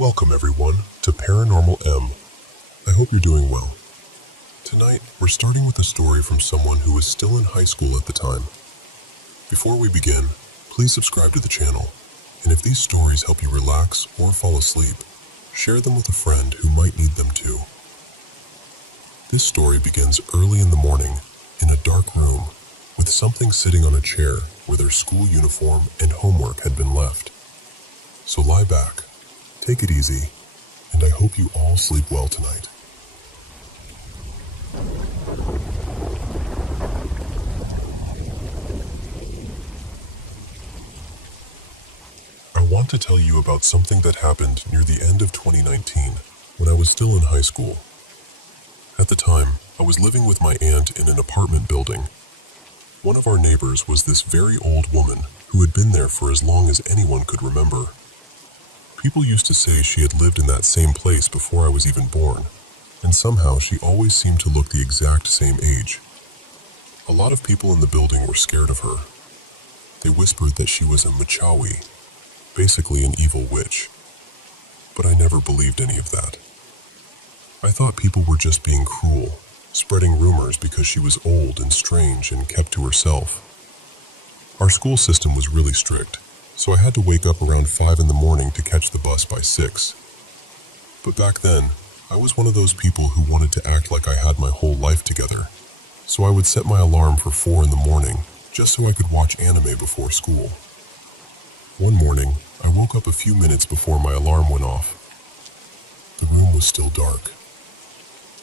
Welcome everyone to Paranormal M. I hope you're doing well. Tonight, we're starting with a story from someone who was still in high school at the time. Before we begin, please subscribe to the channel, and if these stories help you relax or fall asleep, share them with a friend who might need them too. This story begins early in the morning in a dark room with something sitting on a chair where their school uniform and homework had been left. So lie back, take it easy, and I hope you all sleep well tonight. I want to tell you about something that happened near the end of 2019 when I was still in high school. At the time, I was living with my aunt in an apartment building. One of our neighbors was this very old woman who had been there for as long as anyone could remember. People used to say she had lived in that same place before I was even born, and somehow she always seemed to look the exact same age. A lot of people in the building were scared of her. They whispered that she was a Machawi, basically an evil witch. But I never believed any of that. I thought people were just being cruel, spreading rumors because she was old and strange and kept to herself. Our school system was really strict, so I had to wake up around 5 in the morning to catch the bus by 6. But back then, I was one of those people who wanted to act like I had my whole life together. So I would set my alarm for 4 in the morning, just so I could watch anime before school. One morning, I woke up a few minutes before my alarm went off. The room was still dark.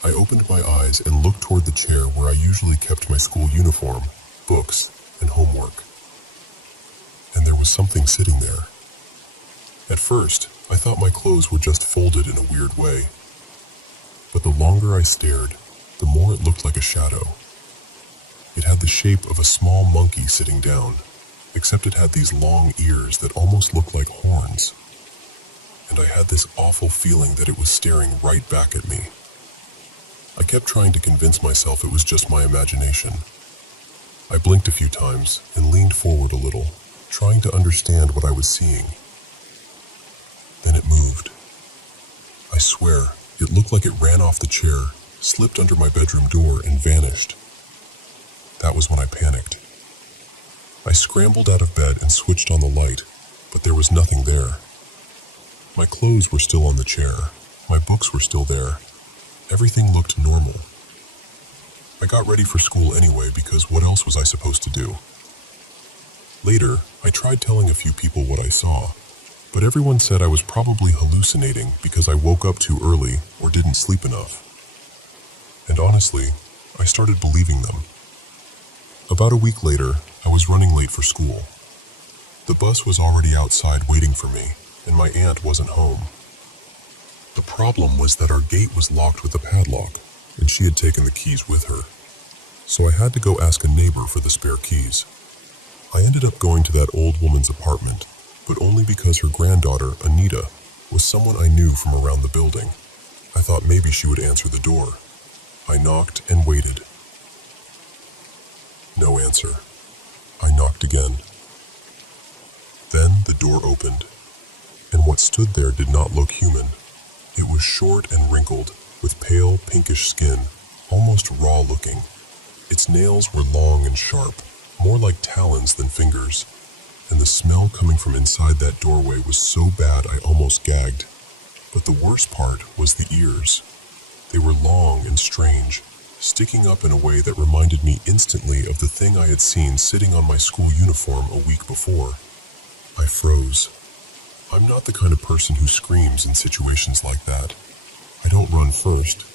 I opened my eyes and looked toward the chair where I usually kept my school uniform, books, and homework. And there was something sitting there. At first, I thought my clothes were just folded in a weird way. But the longer I stared, the more it looked like a shadow. It had the shape of a small monkey sitting down, except it had these long ears that almost looked like horns. And I had this awful feeling that it was staring right back at me. I kept trying to convince myself it was just my imagination. I blinked a few times and leaned forward a little, trying to understand what I was seeing. Then it moved. I swear, it looked like it ran off the chair, slipped under my bedroom door, and vanished. That was when I panicked. I scrambled out of bed and switched on the light, but there was nothing there. My clothes were still on the chair. My books were still there. Everything looked normal. I got ready for school anyway because what else was I supposed to do? Later, I tried telling a few people what I saw, but everyone said I was probably hallucinating because I woke up too early or didn't sleep enough. And honestly, I started believing them. About a week later, I was running late for school. The bus was already outside waiting for me, and my aunt wasn't home. The problem was that our gate was locked with a padlock, and she had taken the keys with her. So I had to go ask a neighbor for the spare keys. I ended up going to that old woman's apartment, but only because her granddaughter, Anita, was someone I knew from around the building. I thought maybe she would answer the door. I knocked and waited. No answer. I knocked again. Then the door opened, and what stood there did not look human. It was short and wrinkled, with pale pinkish skin, almost raw looking. Its nails were long and sharp, more like talons than fingers, and the smell coming from inside that doorway was so bad I almost gagged. But the worst part was the ears. They were long and strange, sticking up in a way that reminded me instantly of the thing I had seen sitting on my school uniform a week before. I froze. I'm not the kind of person who screams in situations like that. I don't run first.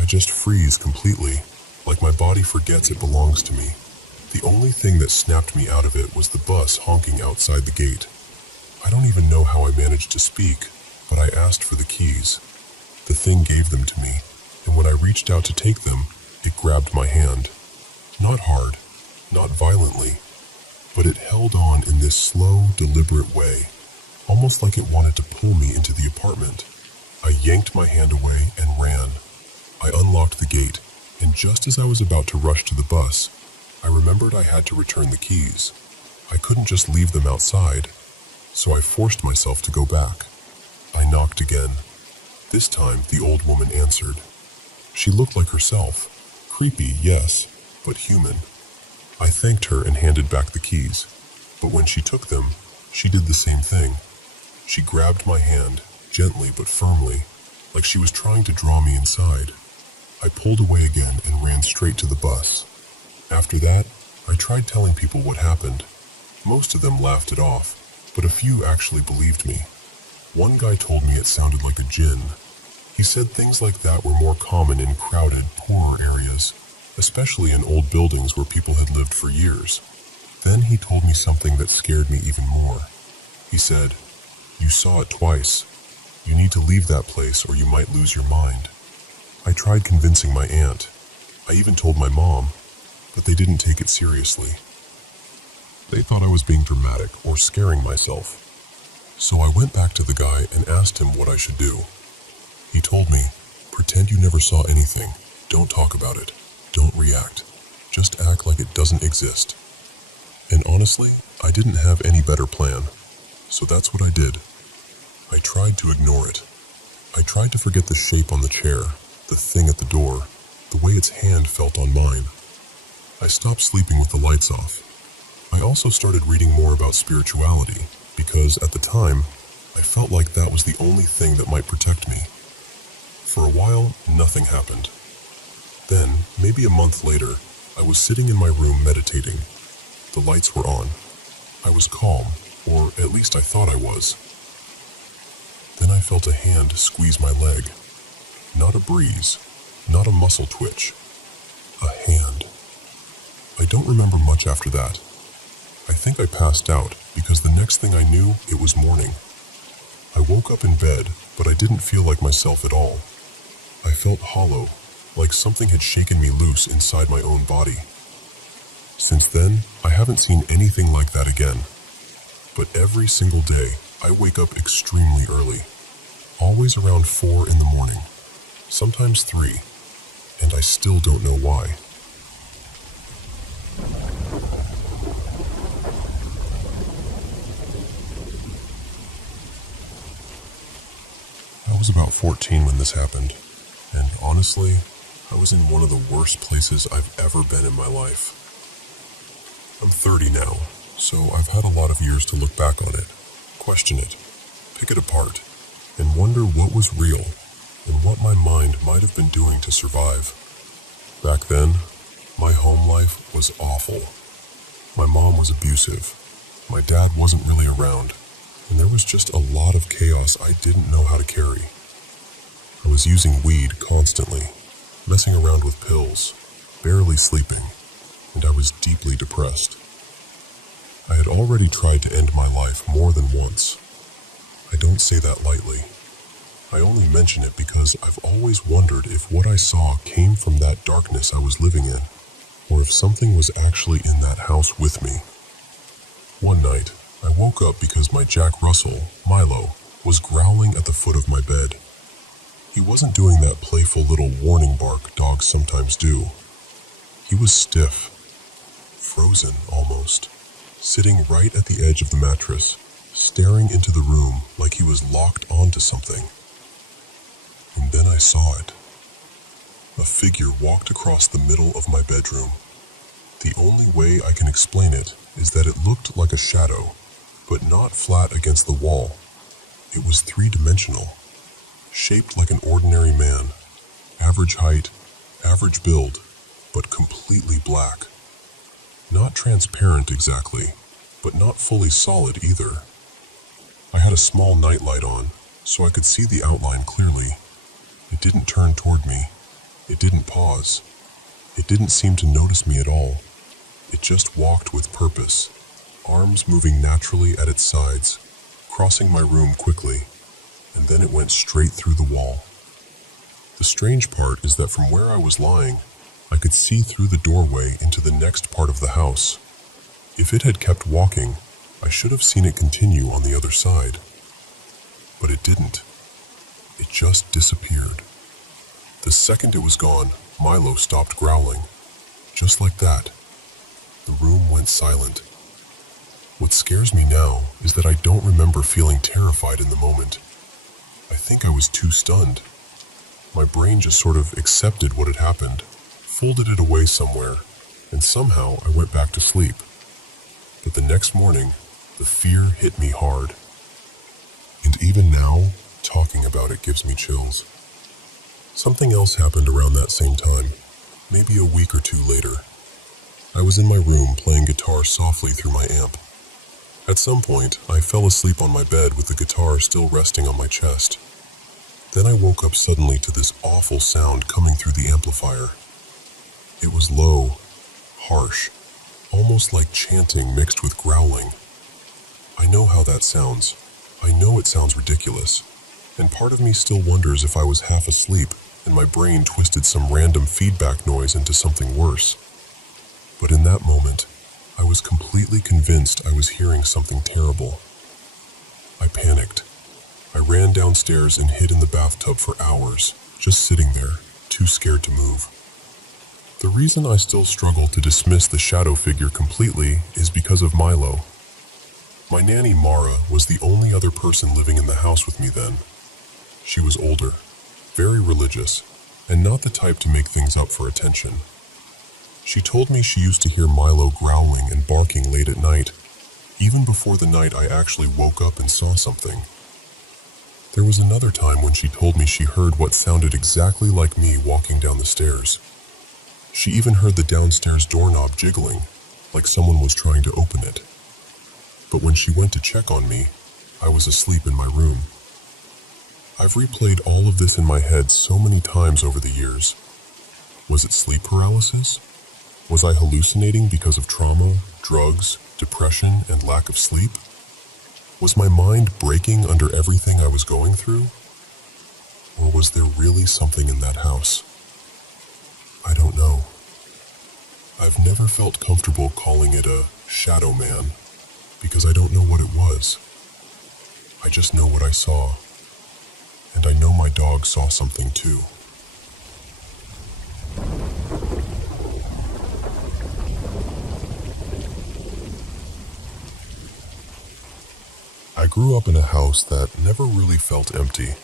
I just freeze completely, like my body forgets it belongs to me. The only thing that snapped me out of it was the bus honking outside the gate. I don't even know how I managed to speak, but I asked for the keys. The thing gave them to me, and when I reached out to take them, it grabbed my hand. Not hard, not violently, but it held on in this slow, deliberate way, almost like it wanted to pull me into the apartment. I yanked my hand away and ran. I unlocked the gate, and just as I was about to rush to the bus, I remembered I had to return the keys. I couldn't just leave them outside, so I forced myself to go back. I knocked again. This time, the old woman answered. She looked like herself. Creepy, yes, but human. I thanked her and handed back the keys. But when she took them, she did the same thing. She grabbed my hand, gently but firmly, like she was trying to draw me inside. I pulled away again and ran straight to the bus. After that, I tried telling people what happened. Most of them laughed it off, but a few actually believed me. One guy told me it sounded like a djinn. He said things like that were more common in crowded, poorer areas, especially in old buildings where people had lived for years. Then he told me something that scared me even more. He said, "You saw it twice. You need to leave that place or you might lose your mind." I tried convincing my aunt. I even told my mom, but they didn't take it seriously. They thought I was being dramatic or scaring myself. So I went back to the guy and asked him what I should do. He told me, "Pretend you never saw anything. Don't talk about it. Don't react. Just act like it doesn't exist." And honestly, I didn't have any better plan. So that's what I did. I tried to ignore it. I tried to forget the shape on the chair, the thing at the door, the way its hand felt on mine. I stopped sleeping with the lights off. I also started reading more about spirituality, because at the time, I felt like that was the only thing that might protect me. For a while, nothing happened. Then, maybe a month later, I was sitting in my room meditating. The lights were on. I was calm, or at least I thought I was. Then I felt a hand squeeze my leg. Not a breeze, not a muscle twitch. A hand. I don't remember much after that. I think I passed out because the next thing I knew, it was morning. I woke up in bed, but I didn't feel like myself at all. I felt hollow, like something had shaken me loose inside my own body. Since then, I haven't seen anything like that again. But every single day, I wake up extremely early. Always around 4 in the morning. Sometimes 3. And I still don't know why. I was about 14 when this happened. And honestly, I was in one of the worst places I've ever been in my life. I'm 30 now, so I've had a lot of years to look back on it, question it, pick it apart, and wonder what was real and what my mind might have been doing to survive. Back then, my home life was awful. My mom was abusive. My dad wasn't really around, and there was just a lot of chaos I didn't know how to carry. I was using weed constantly, messing around with pills, barely sleeping, and I was deeply depressed. I had already tried to end my life more than once. I don't say that lightly. I only mention it because I've always wondered if what I saw came from that darkness I was living in, or if something was actually in that house with me. One night, I woke up because my Jack Russell, Milo, was growling at the foot of my bed. He wasn't doing that playful little warning bark dogs sometimes do. He was stiff, frozen almost, sitting right at the edge of the mattress, staring into the room like he was locked onto something. And then I saw it. A figure walked across the middle of my bedroom. The only way I can explain it is that it looked like a shadow, but not flat against the wall. It was 3-dimensional, shaped like an ordinary man, average height, average build, but completely black. Not transparent exactly, but not fully solid either. I had a small nightlight on, so I could see the outline clearly. It didn't turn toward me. It didn't pause. It didn't seem to notice me at all. It just walked with purpose, arms moving naturally at its sides, crossing my room quickly, and then it went straight through the wall. The strange part is that from where I was lying, I could see through the doorway into the next part of the house. If it had kept walking, I should have seen it continue on the other side. But it didn't. It just disappeared. The second it was gone, Milo stopped growling. Just like that. The room went silent. What scares me now is that I don't remember feeling terrified in the moment. think I was too stunned. My brain just sort of accepted what had happened, folded it away somewhere, and somehow I went back to sleep. But the next morning, the fear hit me hard. And even now, talking about it gives me chills. Something else happened around that same time, maybe a week or two later. I was in my room playing guitar softly through my amp. At some point, I fell asleep on my bed with the guitar still resting on my chest. Then I woke up suddenly to this awful sound coming through the amplifier. It was low, harsh, almost like chanting mixed with growling. I know how that sounds. I know it sounds ridiculous, and part of me still wonders if I was half asleep and my brain twisted some random feedback noise into something worse. But in that moment, I was completely convinced I was hearing something terrible. I panicked. I ran downstairs and hid in the bathtub for hours, just sitting there, too scared to move. The reason I still struggle to dismiss the shadow figure completely is because of Milo. My nanny Mara was the only other person living in the house with me then. She was older, very religious, and not the type to make things up for attention. She told me she used to hear Milo growling and barking late at night, even before the night I actually woke up and saw something. There was another time when she told me she heard what sounded exactly like me walking down the stairs. She even heard the downstairs doorknob jiggling, like someone was trying to open it. But when she went to check on me, I was asleep in my room. I've replayed all of this in my head so many times over the years. Was it sleep paralysis? Was I hallucinating because of trauma, drugs, depression, and lack of sleep? Was my mind breaking under everything I was going through? Or was there really something in that house? I don't know. I've never felt comfortable calling it a shadow man, because I don't know what it was. I just know what I saw. And I know my dog saw something too. I grew up in a house that never really felt empty.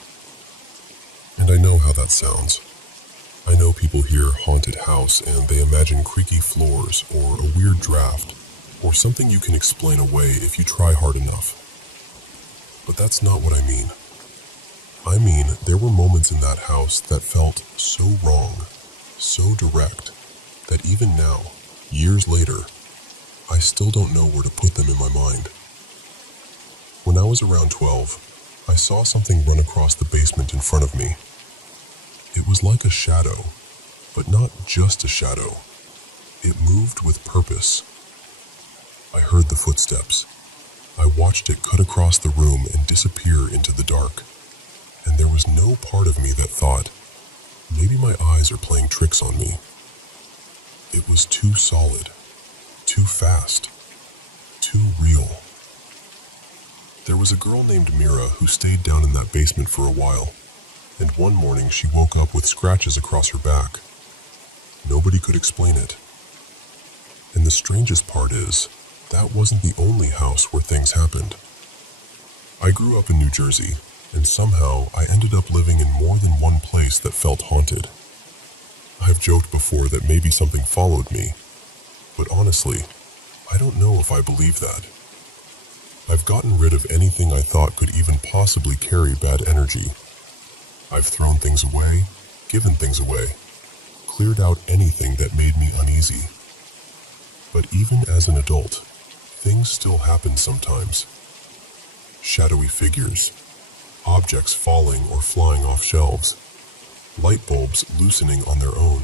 And I know how that sounds. I know people hear haunted house and they imagine creaky floors or a weird draft or something you can explain away if you try hard enough. But that's not what I mean. I mean, there were moments in that house that felt so wrong, so direct, that even now, years later, I still don't know where to put them in my mind. When I was around 12, I saw something run across the basement in front of me. It was like a shadow, but not just a shadow. It moved with purpose. I heard the footsteps. I watched it cut across the room and disappear into the dark. And there was no part of me that thought, maybe my eyes are playing tricks on me. It was too solid, too fast, too real. There was a girl named Mira who stayed down in that basement for a while, and one morning she woke up with scratches across her back. Nobody could explain it. And the strangest part is, that wasn't the only house where things happened. I grew up in New Jersey, and somehow I ended up living in more than one place that felt haunted. I've joked before that maybe something followed me, but honestly, I don't know if I believe that. I've gotten rid of anything I thought could even possibly carry bad energy. I've thrown things away, given things away, cleared out anything that made me uneasy. But even as an adult, things still happen sometimes. Shadowy figures, objects falling or flying off shelves, light bulbs loosening on their own.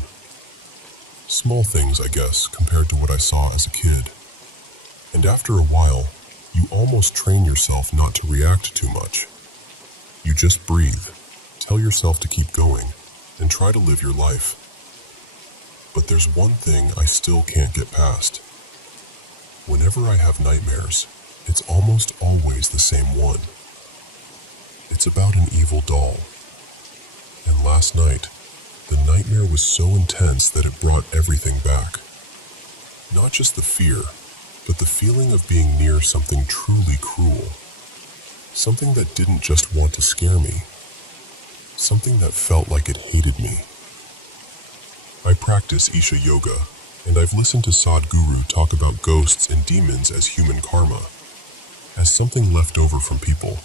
Small things, I guess, compared to what I saw as a kid. And after a while, you almost train yourself not to react too much. You just breathe, tell yourself to keep going, and try to live your life. But there's one thing I still can't get past. Whenever I have nightmares, it's almost always the same one. It's about an evil doll. And last night, the nightmare was so intense that it brought everything back. Not just the fear, but the feeling of being near something truly cruel. Something that didn't just want to scare me, something that felt like it hated me. I practice Isha Yoga, and I've listened to Sadhguru talk about ghosts and demons as human karma, as something left over from people.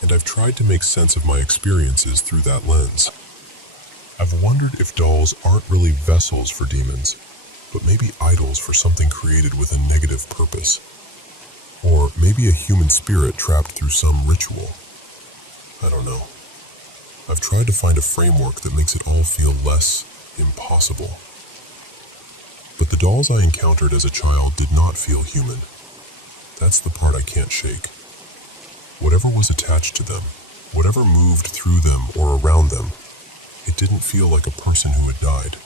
And I've tried to make sense of my experiences through that lens. I've wondered if dolls aren't really vessels for demons, but maybe idols for something created with a negative purpose. Or maybe a human spirit trapped through some ritual. I don't know. I've tried to find a framework that makes it all feel less impossible. But the dolls I encountered as a child did not feel human. That's the part I can't shake. Whatever was attached to them, whatever moved through them or around them, it didn't feel like a person who had died.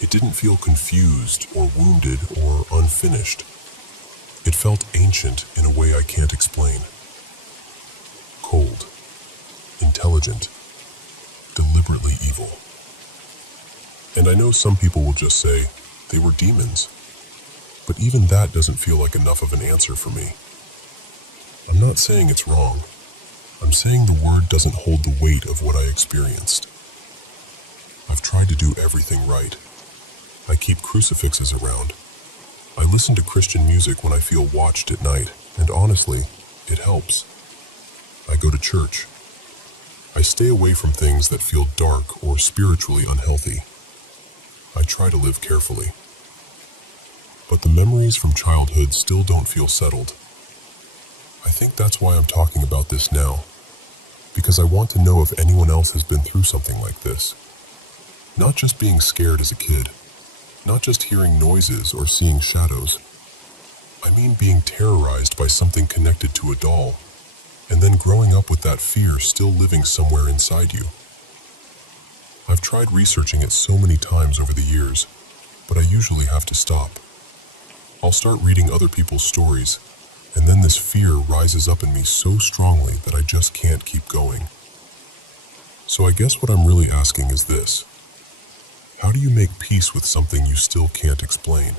It didn't feel confused or wounded or unfinished. It felt ancient in a way I can't explain. Cold, intelligent, deliberately evil. And I know some people will just say, they were demons. But even that doesn't feel like enough of an answer for me. I'm not saying it's wrong. I'm saying the word doesn't hold the weight of what I experienced. I've tried to do everything right. I keep crucifixes around. I listen to Christian music when I feel watched at night, and honestly, it helps. I go to church. I stay away from things that feel dark or spiritually unhealthy. I try to live carefully. But the memories from childhood still don't feel settled. I think that's why I'm talking about this now, because I want to know if anyone else has been through something like this. Not just being scared as a kid, not just hearing noises or seeing shadows. I mean being terrorized by something connected to a doll, and then growing up with that fear still living somewhere inside you. I've tried researching it so many times over the years, but I usually have to stop. I'll start reading other people's stories, and then this fear rises up in me so strongly that I just can't keep going. So I guess what I'm really asking is this. How do you make peace with something you still can't explain?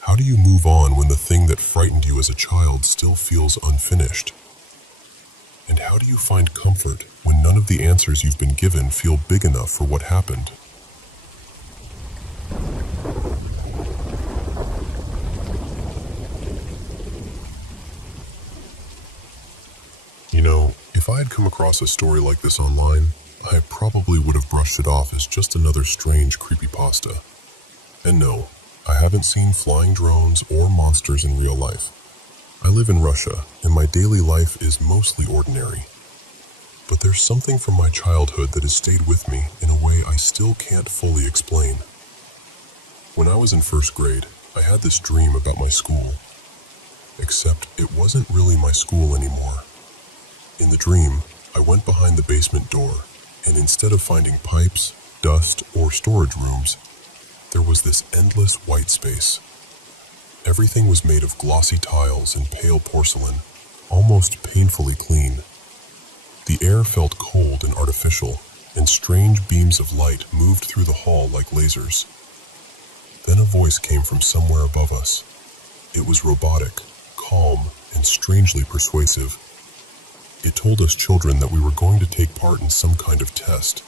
How do you move on when the thing that frightened you as a child still feels unfinished? And how do you find comfort when none of the answers you've been given feel big enough for what happened? You know, if I had come across a story like this online, I probably would have brushed it off as just another strange creepypasta. And no, I haven't seen flying drones or monsters in real life. I live in Russia, and my daily life is mostly ordinary. But there's something from my childhood that has stayed with me in a way I still can't fully explain. When I was in first grade, I had this dream about my school. Except it wasn't really my school anymore. In the dream, I went behind the basement door, and instead of finding pipes, dust, or storage rooms, there was this endless white space. Everything was made of glossy tiles and pale porcelain, almost painfully clean. The air felt cold and artificial, and strange beams of light moved through the hall like lasers. Then a voice came from somewhere above us. It was robotic, calm, and strangely persuasive. It told us children that we were going to take part in some kind of test.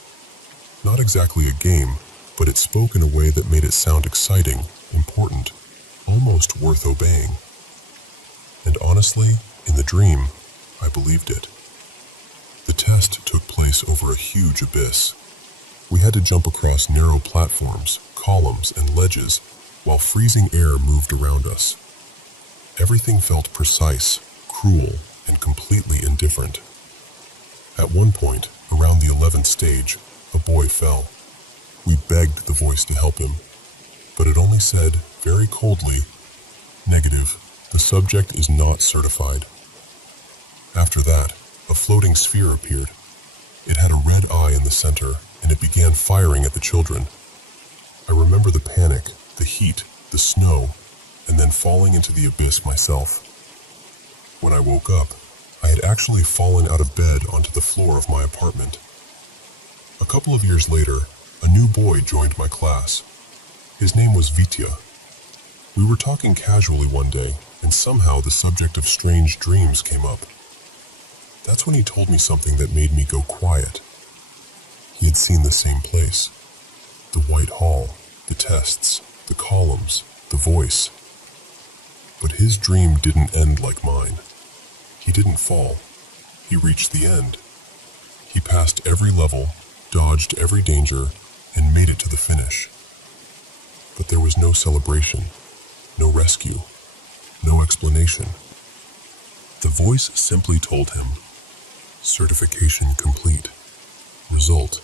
Not exactly a game, but it spoke in a way that made it sound exciting, important, almost worth obeying. And honestly, in the dream, I believed it. The test took place over a huge abyss. We had to jump across narrow platforms, columns, and ledges, while freezing air moved around us. Everything felt precise, cruel, and completely indifferent. At one point, around the 11th stage, a boy fell. We begged the voice to help him, but it only said, very coldly, "Negative, the subject is not certified." After that, a floating sphere appeared. It had a red eye in the center, and it began firing at the children. I remember the panic, the heat, the snow, and then falling into the abyss myself. When I woke up, I had actually fallen out of bed onto the floor of my apartment. A couple of years later, a new boy joined my class. His name was Vitya. We were talking casually one day, and somehow the subject of strange dreams came up. That's when he told me something that made me go quiet. He had seen the same place. The white hall, the tests, the columns, the voice. But his dream didn't end like mine. He didn't fall. He reached the end. He passed every level, dodged every danger, and made it to the finish. But there was no celebration, no rescue, no explanation. The voice simply told him, certification complete, result,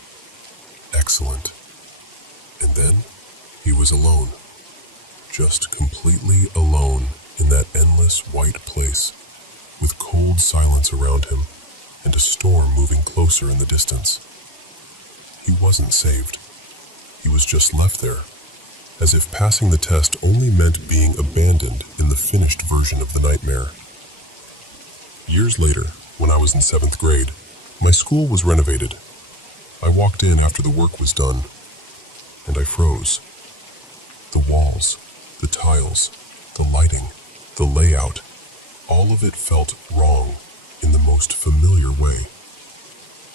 excellent. And then he was alone, just completely alone in that endless white place, with cold silence around him and a storm moving closer in the distance. He wasn't saved. He was just left there, as if passing the test only meant being abandoned in the finished version of the nightmare. Years later, when I was in 7th grade, my school was renovated. I walked in after the work was done, and I froze. The walls, the tiles, the lighting, the layout, all of it felt wrong in the most familiar way.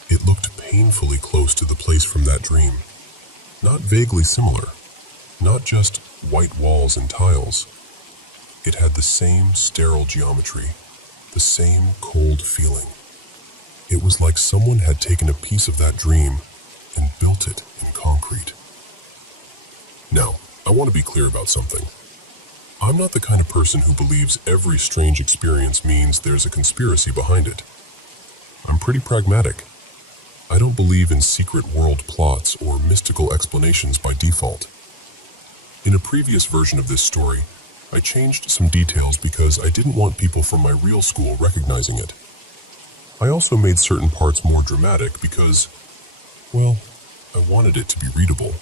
It looked painfully close to the place from that dream. Not vaguely similar, not just white walls and tiles. It had the same sterile geometry, the same cold feeling. It was like someone had taken a piece of that dream and built it in concrete. Now, I want to be clear about something. I'm not the kind of person who believes every strange experience means there's a conspiracy behind it. I'm pretty pragmatic. I don't believe in secret world plots or mystical explanations by default. In a previous version of this story, I changed some details because I didn't want people from my real school recognizing it. I also made certain parts more dramatic because, well, I wanted it to be readable.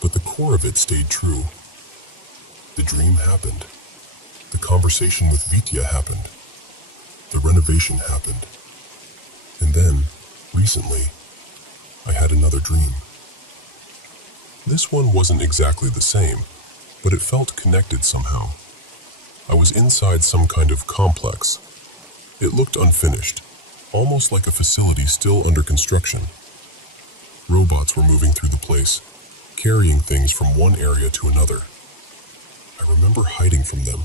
But the core of it stayed true. The dream happened. The conversation with Vitya happened. The renovation happened. And then, recently, I had another dream. This one wasn't exactly the same, but it felt connected somehow. I was inside some kind of complex. It looked unfinished, almost like a facility still under construction. Robots were moving through the place, carrying things from one area to another. I remember hiding from them,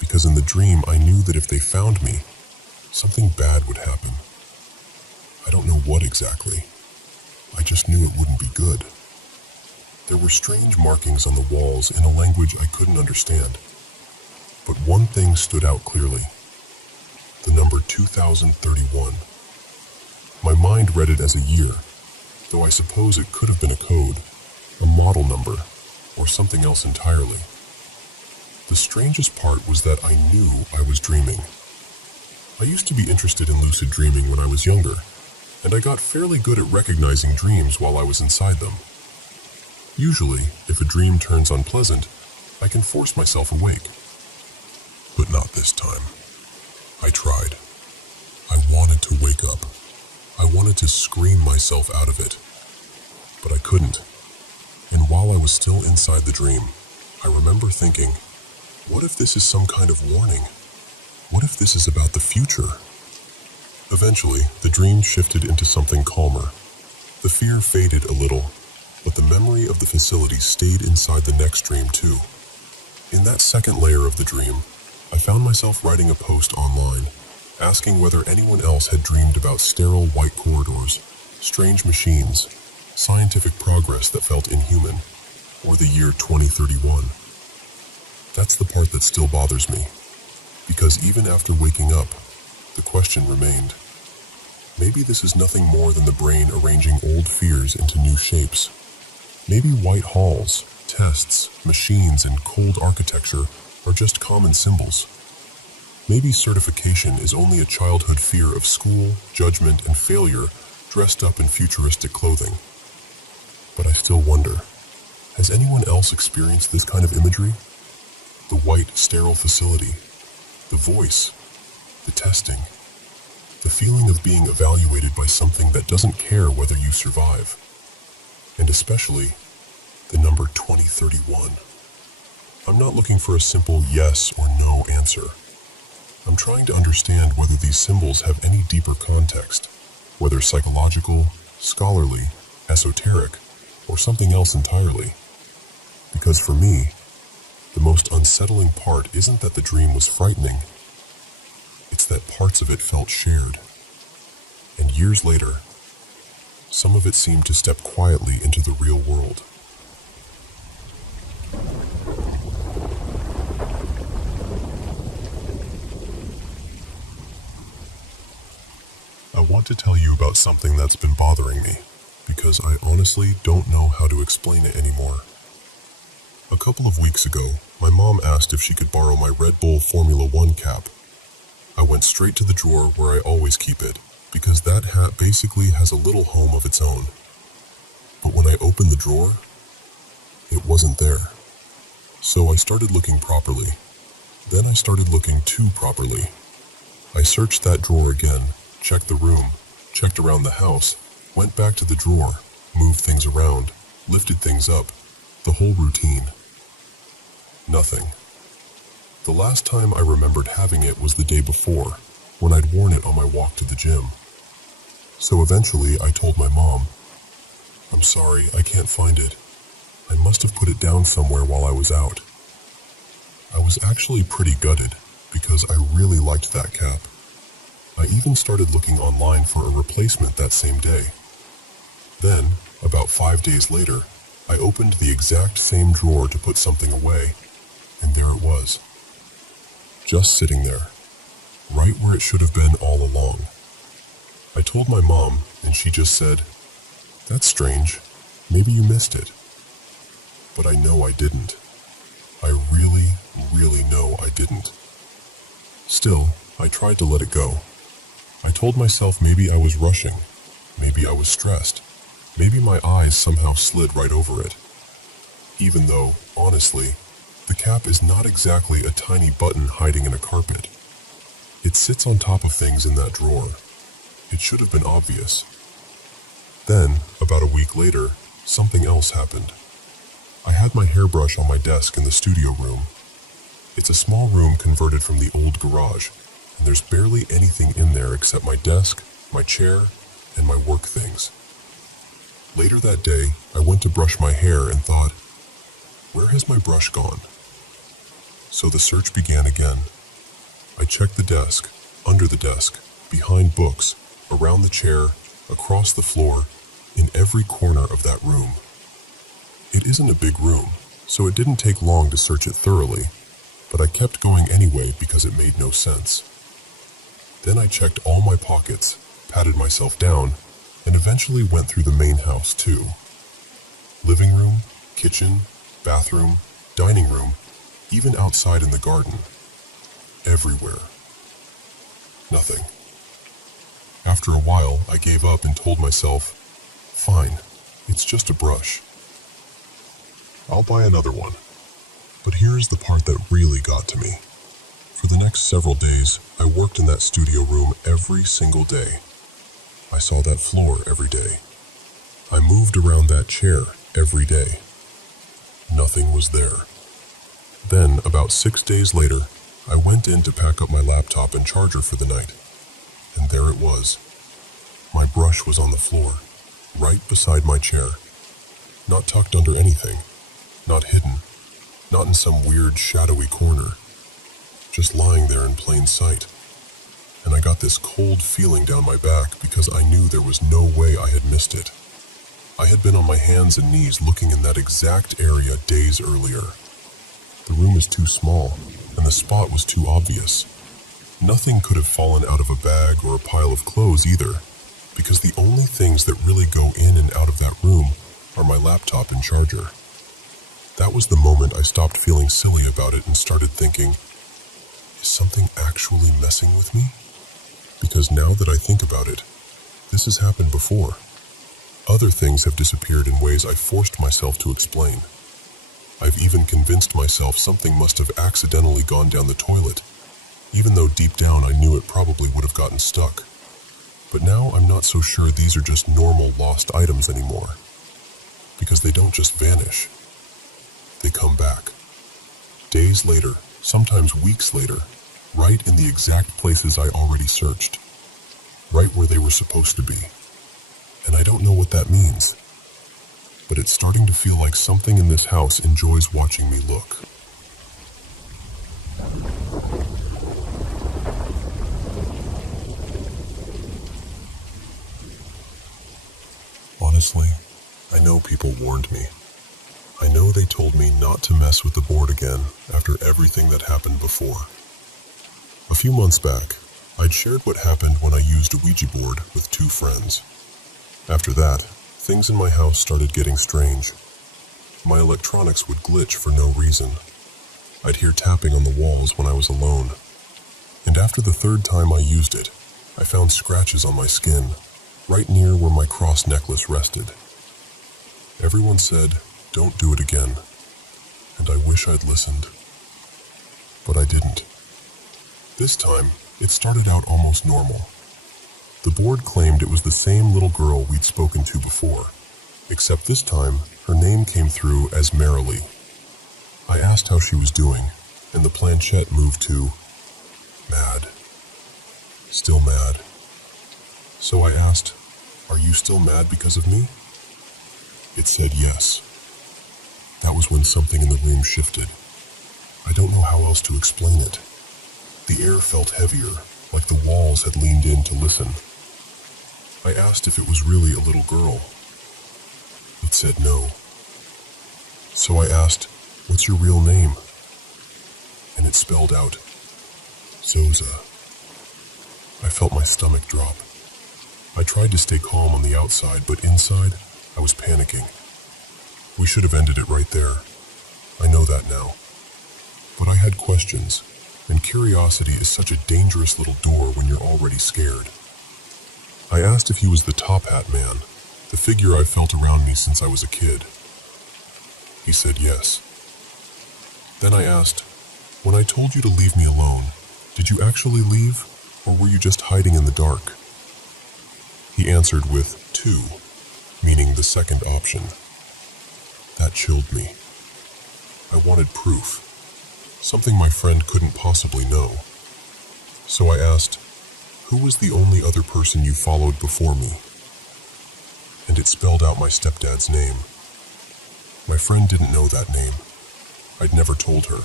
because in the dream I knew that if they found me, something bad would happen. I don't know what exactly. I just knew it wouldn't be good. There were strange markings on the walls in a language I couldn't understand. But one thing stood out clearly. The number 2031. My mind read it as a year, though I suppose it could have been a code, a model number, or something else entirely. The strangest part was that I knew I was dreaming. I used to be interested in lucid dreaming when I was younger, and I got fairly good at recognizing dreams while I was inside them. Usually, if a dream turns unpleasant, I can force myself awake. But not this time. I tried. I wanted to wake up. I wanted to scream myself out of it. But I couldn't. And while I was still inside the dream, I remember thinking, what if this is some kind of warning? What if this is about the future? Eventually, the dream shifted into something calmer. The fear faded a little, but the memory of the facility stayed inside the next dream too. In that second layer of the dream, I found myself writing a post online, asking whether anyone else had dreamed about sterile white corridors, strange machines, scientific progress that felt inhuman, or the year 2031. That's the part that still bothers me, because even after waking up, the question remained. Maybe this is nothing more than the brain arranging old fears into new shapes. Maybe white halls, tests, machines, and cold architecture are just common symbols. Maybe certification is only a childhood fear of school, judgment, and failure dressed up in futuristic clothing. But I still wonder, has anyone else experienced this kind of imagery? The white, sterile facility, the voice, the testing, the feeling of being evaluated by something that doesn't care whether you survive. And especially, the number 2031. I'm not looking for a simple yes or no answer. I'm trying to understand whether these symbols have any deeper context, whether psychological, scholarly, esoteric, or something else entirely. Because for me, the most unsettling part isn't that the dream was frightening, it's that parts of it felt shared. And years later, some of it seemed to step quietly into the real world. I want to tell you about something that's been bothering me, because I honestly don't know how to explain it anymore. A couple of weeks ago, my mom asked if she could borrow my Red Bull Formula One cap. I went straight to the drawer where I always keep it, because that hat basically has a little home of its own. But when I opened the drawer, it wasn't there. So I started looking properly. Then I started looking too properly. I searched that drawer again, checked the room, checked around the house, went back to the drawer, moved things around, lifted things up, the whole routine. Nothing. The last time I remembered having it was the day before, when I'd worn it on my walk to the gym. So eventually I told my mom, "I'm sorry, I can't find it. I must have put it down somewhere while I was out." I was actually pretty gutted, because I really liked that cap. I even started looking online for a replacement that same day. Then, about 5 days later, I opened the exact same drawer to put something away, and there it was. Just sitting there, right where it should have been all along. I told my mom, and she just said, "That's strange. Maybe you missed it." But I know I didn't. I really, really know I didn't. Still, I tried to let it go. I told myself maybe I was rushing, maybe I was stressed, maybe my eyes somehow slid right over it. Even though, honestly, the cap is not exactly a tiny button hiding in a carpet. It sits on top of things in that drawer. It should have been obvious. Then, about a week later, something else happened. I had my hairbrush on my desk in the studio room. It's a small room converted from the old garage, and there's barely anything in there except my desk, my chair, and my work things. Later that day, I went to brush my hair and thought, where has my brush gone? So the search began again. I checked the desk, under the desk, behind books, around the chair, across the floor, in every corner of that room. It isn't a big room, so it didn't take long to search it thoroughly, but I kept going anyway because it made no sense. Then I checked all my pockets, patted myself down, and eventually went through the main house too. Living room, kitchen, bathroom, dining room, even outside in the garden. Everywhere. Nothing. After a while, I gave up and told myself, fine, it's just a brush. I'll buy another one. But here's the part that really got to me. For the next several days, I worked in that studio room every single day. I saw that floor every day. I moved around that chair every day. Nothing was there. Then, about 6 days later, I went in to pack up my laptop and charger for the night. And there it was. My brush was on the floor, right beside my chair. Not tucked under anything, not hidden, not in some weird shadowy corner. Just lying there in plain sight. And I got this cold feeling down my back because I knew there was no way I had missed it. I had been on my hands and knees looking in that exact area days earlier. The room is too small, and the spot was too obvious. Nothing could have fallen out of a bag or a pile of clothes either, because the only things that really go in and out of that room are my laptop and charger. That was the moment I stopped feeling silly about it and started thinking, is something actually messing with me? Because now that I think about it, this has happened before. Other things have disappeared in ways I forced myself to explain. I've even convinced myself something must have accidentally gone down the toilet, even though deep down I knew it probably would have gotten stuck. But now I'm not so sure these are just normal lost items anymore, because they don't just vanish. They come back. Days later, sometimes weeks later, right in the exact places I already searched, right where they were supposed to be. And I don't know what that means, but it's starting to feel like something in this house enjoys watching me look. Honestly, I know people warned me. I know they told me not to mess with the board again after everything that happened before. A few months back, I'd shared what happened when I used a Ouija board with 2 friends. After that, things in my house started getting strange. My electronics would glitch for no reason. I'd hear tapping on the walls when I was alone. And after the 3rd time I used it, I found scratches on my skin, right near where my cross necklace rested. Everyone said, "Don't do it again," and I wish I'd listened. But I didn't. This time, it started out almost normal. The board claimed it was the same little girl we'd spoken to before, except this time, her name came through as Marilee. I asked how she was doing, and the planchette moved to mad. Still mad. So I asked, "Are you still mad because of me?" It said yes. That was when something in the room shifted. I don't know how else to explain it. The air felt heavier, like the walls had leaned in to listen. I asked if it was really a little girl. It said no. So I asked, "What's your real name?" And it spelled out, Zoza. I felt my stomach drop. I tried to stay calm on the outside, but inside, I was panicking. We should have ended it right there. I know that now. But I had questions, and curiosity is such a dangerous little door when you're already scared. I asked if he was the top hat man, the figure I've felt around me since I was a kid. He said yes. Then I asked, "When I told you to leave me alone, did you actually leave, or were you just hiding in the dark?" He answered with 2, meaning the second option. That chilled me. I wanted proof, something my friend couldn't possibly know. So I asked, "Who was the only other person you followed before me?" And it spelled out my stepdad's name. My friend didn't know that name. I'd never told her.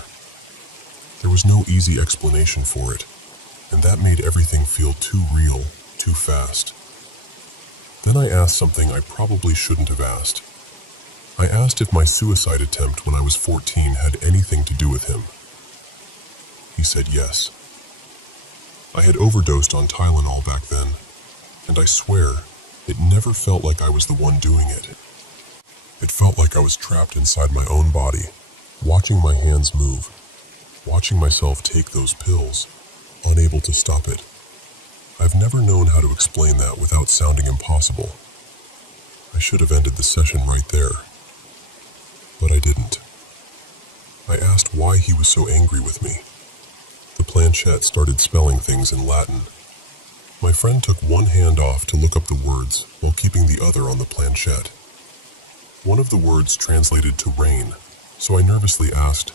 There was no easy explanation for it, and that made everything feel too real, too fast. Then I asked something I probably shouldn't have asked. I asked if my suicide attempt when I was 14 had anything to do with him. He said yes. I had overdosed on Tylenol back then, and I swear, it never felt like I was the one doing it. It felt like I was trapped inside my own body, watching my hands move, watching myself take those pills, unable to stop it. I've never known how to explain that without sounding impossible. I should have ended the session right there. But I didn't. I asked why he was so angry with me. The planchette started spelling things in Latin. My friend took one hand off to look up the words while keeping the other on the planchette. One of the words translated to rain, so I nervously asked,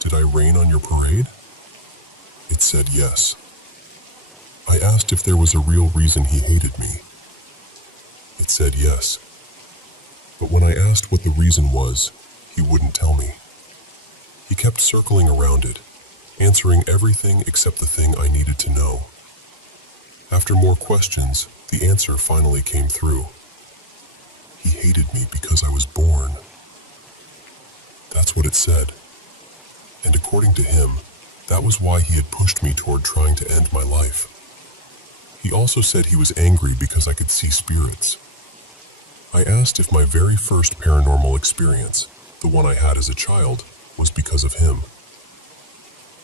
"Did I rain on your parade?" It said yes. I asked if there was a real reason he hated me. It said yes. But when I asked what the reason was, he wouldn't tell me. He kept circling around it, answering everything except the thing I needed to know. After more questions, the answer finally came through. He hated me because I was born. That's what it said. And according to him, that was why he had pushed me toward trying to end my life. He also said he was angry because I could see spirits. I asked if my very first paranormal experience, the one I had as a child, was because of him.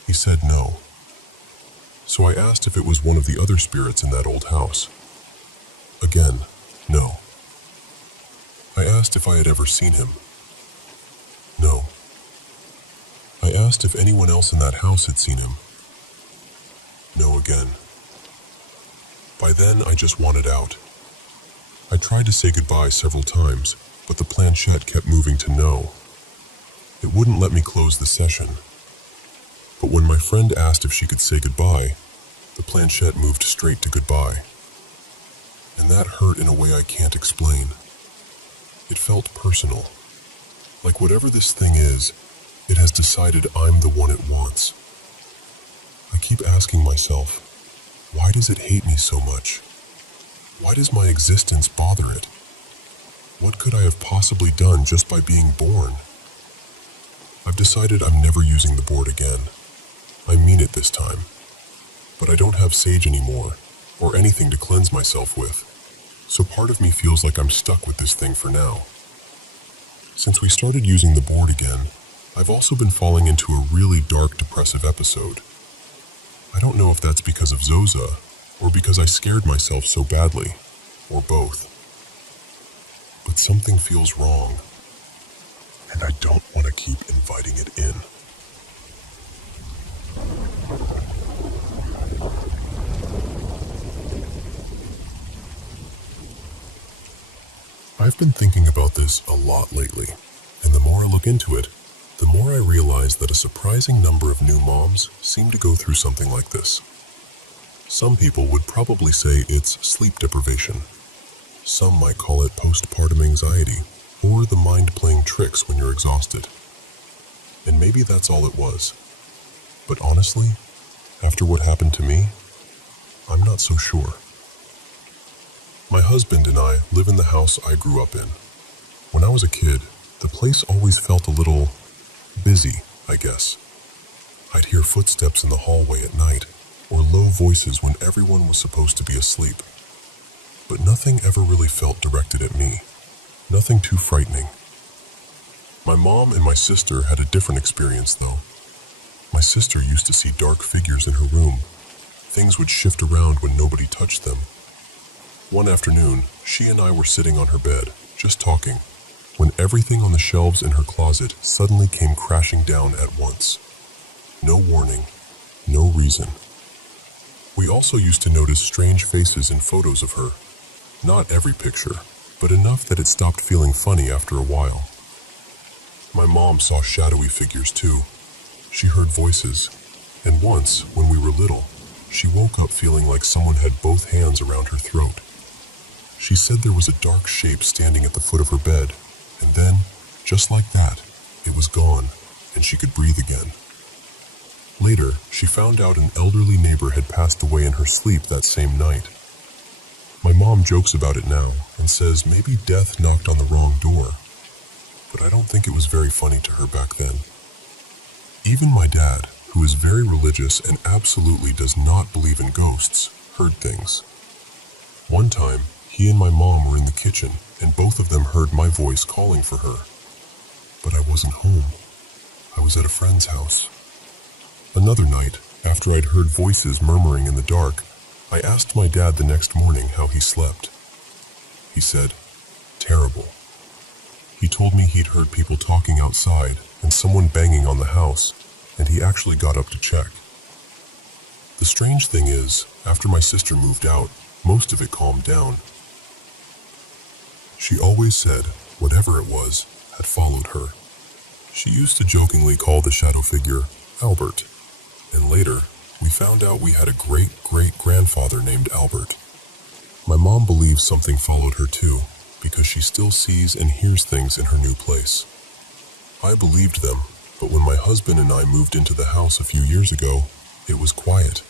He said no. So I asked if it was one of the other spirits in that old house. Again, no. I asked if I had ever seen him. No. I asked if anyone else in that house had seen him. No again. By then, I just wanted out. I tried to say goodbye several times, but the planchette kept moving to no. It wouldn't let me close the session. But when my friend asked if she could say goodbye, the planchette moved straight to goodbye. And that hurt in a way I can't explain. It felt personal. Like whatever this thing is, it has decided I'm the one it wants. I keep asking myself, why does it hate me so much? Why does my existence bother it? What could I have possibly done just by being born? I've decided I'm never using the board again. I mean it this time. But I don't have sage anymore, or anything to cleanse myself with. So part of me feels like I'm stuck with this thing for now. Since we started using the board again, I've also been falling into a really dark, depressive episode. I don't know if that's because of Zoza, or because I scared myself so badly, or both. But something feels wrong, and I don't want to keep inviting it in. I've been thinking about this a lot lately, and the more I look into it, the more I realize that a surprising number of new moms seem to go through something like this. Some people would probably say it's sleep deprivation. Some might call it postpartum anxiety, or the mind playing tricks when you're exhausted. And maybe that's all it was. But honestly, after what happened to me, I'm not so sure. My husband and I live in the house I grew up in. When I was a kid, the place always felt a little busy, I guess. I'd hear footsteps in the hallway at night, or low voices when everyone was supposed to be asleep. But nothing ever really felt directed at me. Nothing too frightening. My mom and my sister had a different experience, though. My sister used to see dark figures in her room. Things would shift around when nobody touched them. One afternoon, she and I were sitting on her bed, just talking, when everything on the shelves in her closet suddenly came crashing down at once. No warning, no reason. We also used to notice strange faces in photos of her. Not every picture, but enough that it stopped feeling funny after a while. My mom saw shadowy figures too. She heard voices, and once, when we were little, she woke up feeling like someone had both hands around her throat. She said there was a dark shape standing at the foot of her bed, and then, just like that, it was gone, and she could breathe again. Later, she found out an elderly neighbor had passed away in her sleep that same night. My mom jokes about it now, and says maybe death knocked on the wrong door, but I don't think it was very funny to her back then. Even my dad, who is very religious and absolutely does not believe in ghosts, heard things. One time, he and my mom were in the kitchen, and both of them heard my voice calling for her. But I wasn't home. I was at a friend's house. Another night, after I'd heard voices murmuring in the dark, I asked my dad the next morning how he slept. He said, "Terrible." He told me he'd heard people talking outside and someone banging on the house, and he actually got up to check. The strange thing is, after my sister moved out, most of it calmed down. She always said whatever it was had followed her. She used to jokingly call the shadow figure Albert, and later we found out we had a great-great-grandfather named Albert. My mom believes something followed her too, because she still sees and hears things in her new place. I believed them, but when my husband and I moved into the house a few years ago, it was quiet.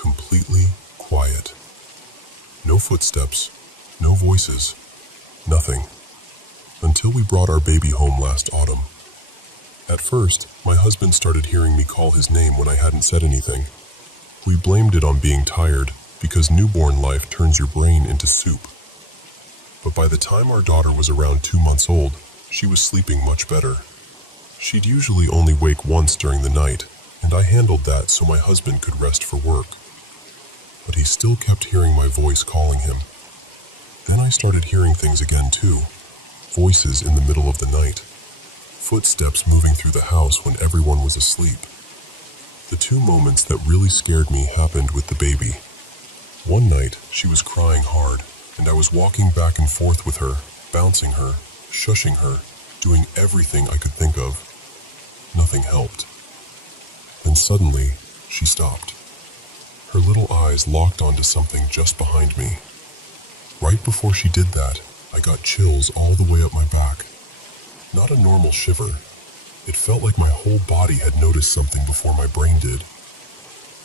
Completely quiet. No footsteps, no voices, nothing. Until we brought our baby home last autumn. At first, my husband started hearing me call his name when I hadn't said anything. We blamed it on being tired, because newborn life turns your brain into soup. But by the time our daughter was around 2 months old, she was sleeping much better. She'd usually only wake once during the night, and I handled that so my husband could rest for work. But he still kept hearing my voice calling him. Then I started hearing things again too. Voices in the middle of the night. Footsteps moving through the house when everyone was asleep. The 2 moments that really scared me happened with the baby. One night, she was crying hard, and I was walking back and forth with her, bouncing her, shushing her, doing everything I could think of. Nothing helped. and suddenly, she stopped. Her little eyes locked onto something just behind me. Right before she did that, I got chills all the way up my back. Not a normal shiver. It felt like my whole body had noticed something before my brain did.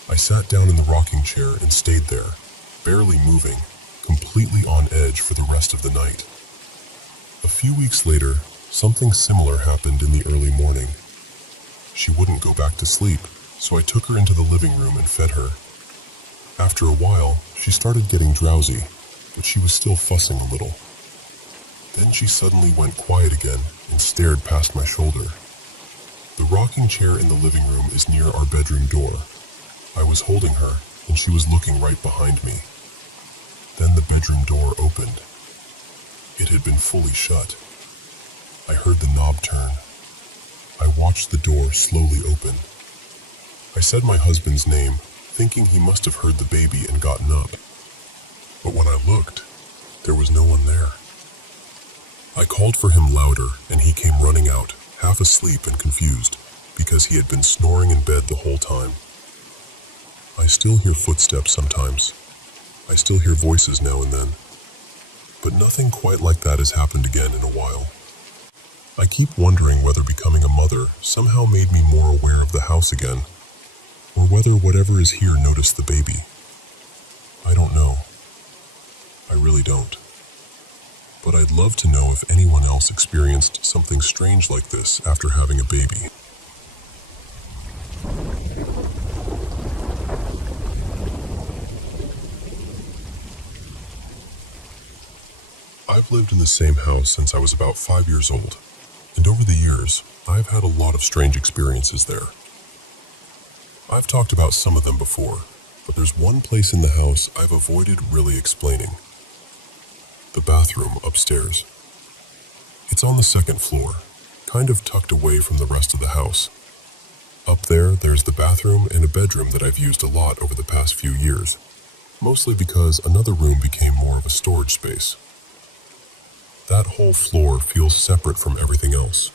I sat down in the rocking chair and stayed there, barely moving, completely on edge for the rest of the night. A few weeks later, something similar happened in the early morning. She wouldn't go back to sleep, so I took her into the living room and fed her. After a while, she started getting drowsy, but she was still fussing a little. Then she suddenly went quiet again and stared past my shoulder. The rocking chair in the living room is near our bedroom door. I was holding her, and she was looking right behind me. Then the bedroom door opened. It had been fully shut. I heard the knob turn. I watched the door slowly open. I said my husband's name, thinking he must have heard the baby and gotten up. But when I looked, there was no one there. I called for him louder, and he came running out, half asleep and confused, because he had been snoring in bed the whole time. I still hear footsteps sometimes. I still hear voices now and then. But nothing quite like that has happened again in a while. I keep wondering whether becoming a mother somehow made me more aware of the house again, or whether whatever is here noticed the baby. I don't know. I really don't. But I'd love to know if anyone else experienced something strange like this after having a baby. I've lived in the same house since I was about 5 years old, and over the years, I've had a lot of strange experiences there. I've talked about some of them before, but there's one place in the house I've avoided really explaining. The bathroom upstairs. It's on the second floor, kind of tucked away from the rest of the house. Up there, there's the bathroom and a bedroom that I've used a lot over the past few years, mostly because another room became more of a storage space. That whole floor feels separate from everything else,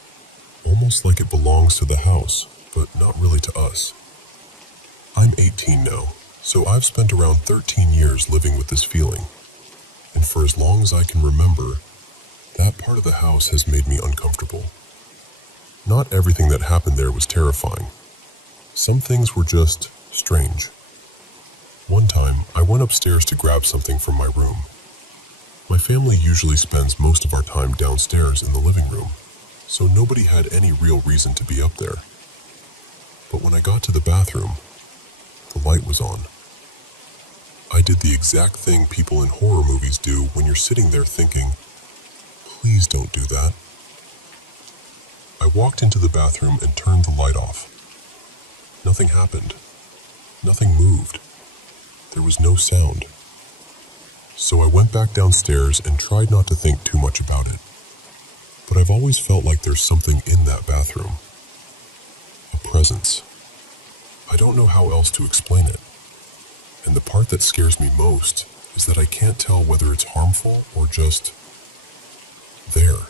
almost like it belongs to the house, but not really to us. I'm 18 now, so I've spent around 13 years living with this feeling, and for as long as I can remember, that part of the house has made me uncomfortable. Not everything that happened there was terrifying. Some things were just strange. One time, I went upstairs to grab something from my room. My family usually spends most of our time downstairs in the living room, so nobody had any real reason to be up there. But when I got to the bathroom, the light was on. I did the exact thing people in horror movies do when you're sitting there thinking, please don't do that. I walked into the bathroom and turned the light off. Nothing happened. Nothing moved. There was no sound. So I went back downstairs and tried not to think too much about it. But I've always felt like there's something in that bathroom. A presence. I don't know how else to explain it. And the part that scares me most is that I can't tell whether it's harmful or just there.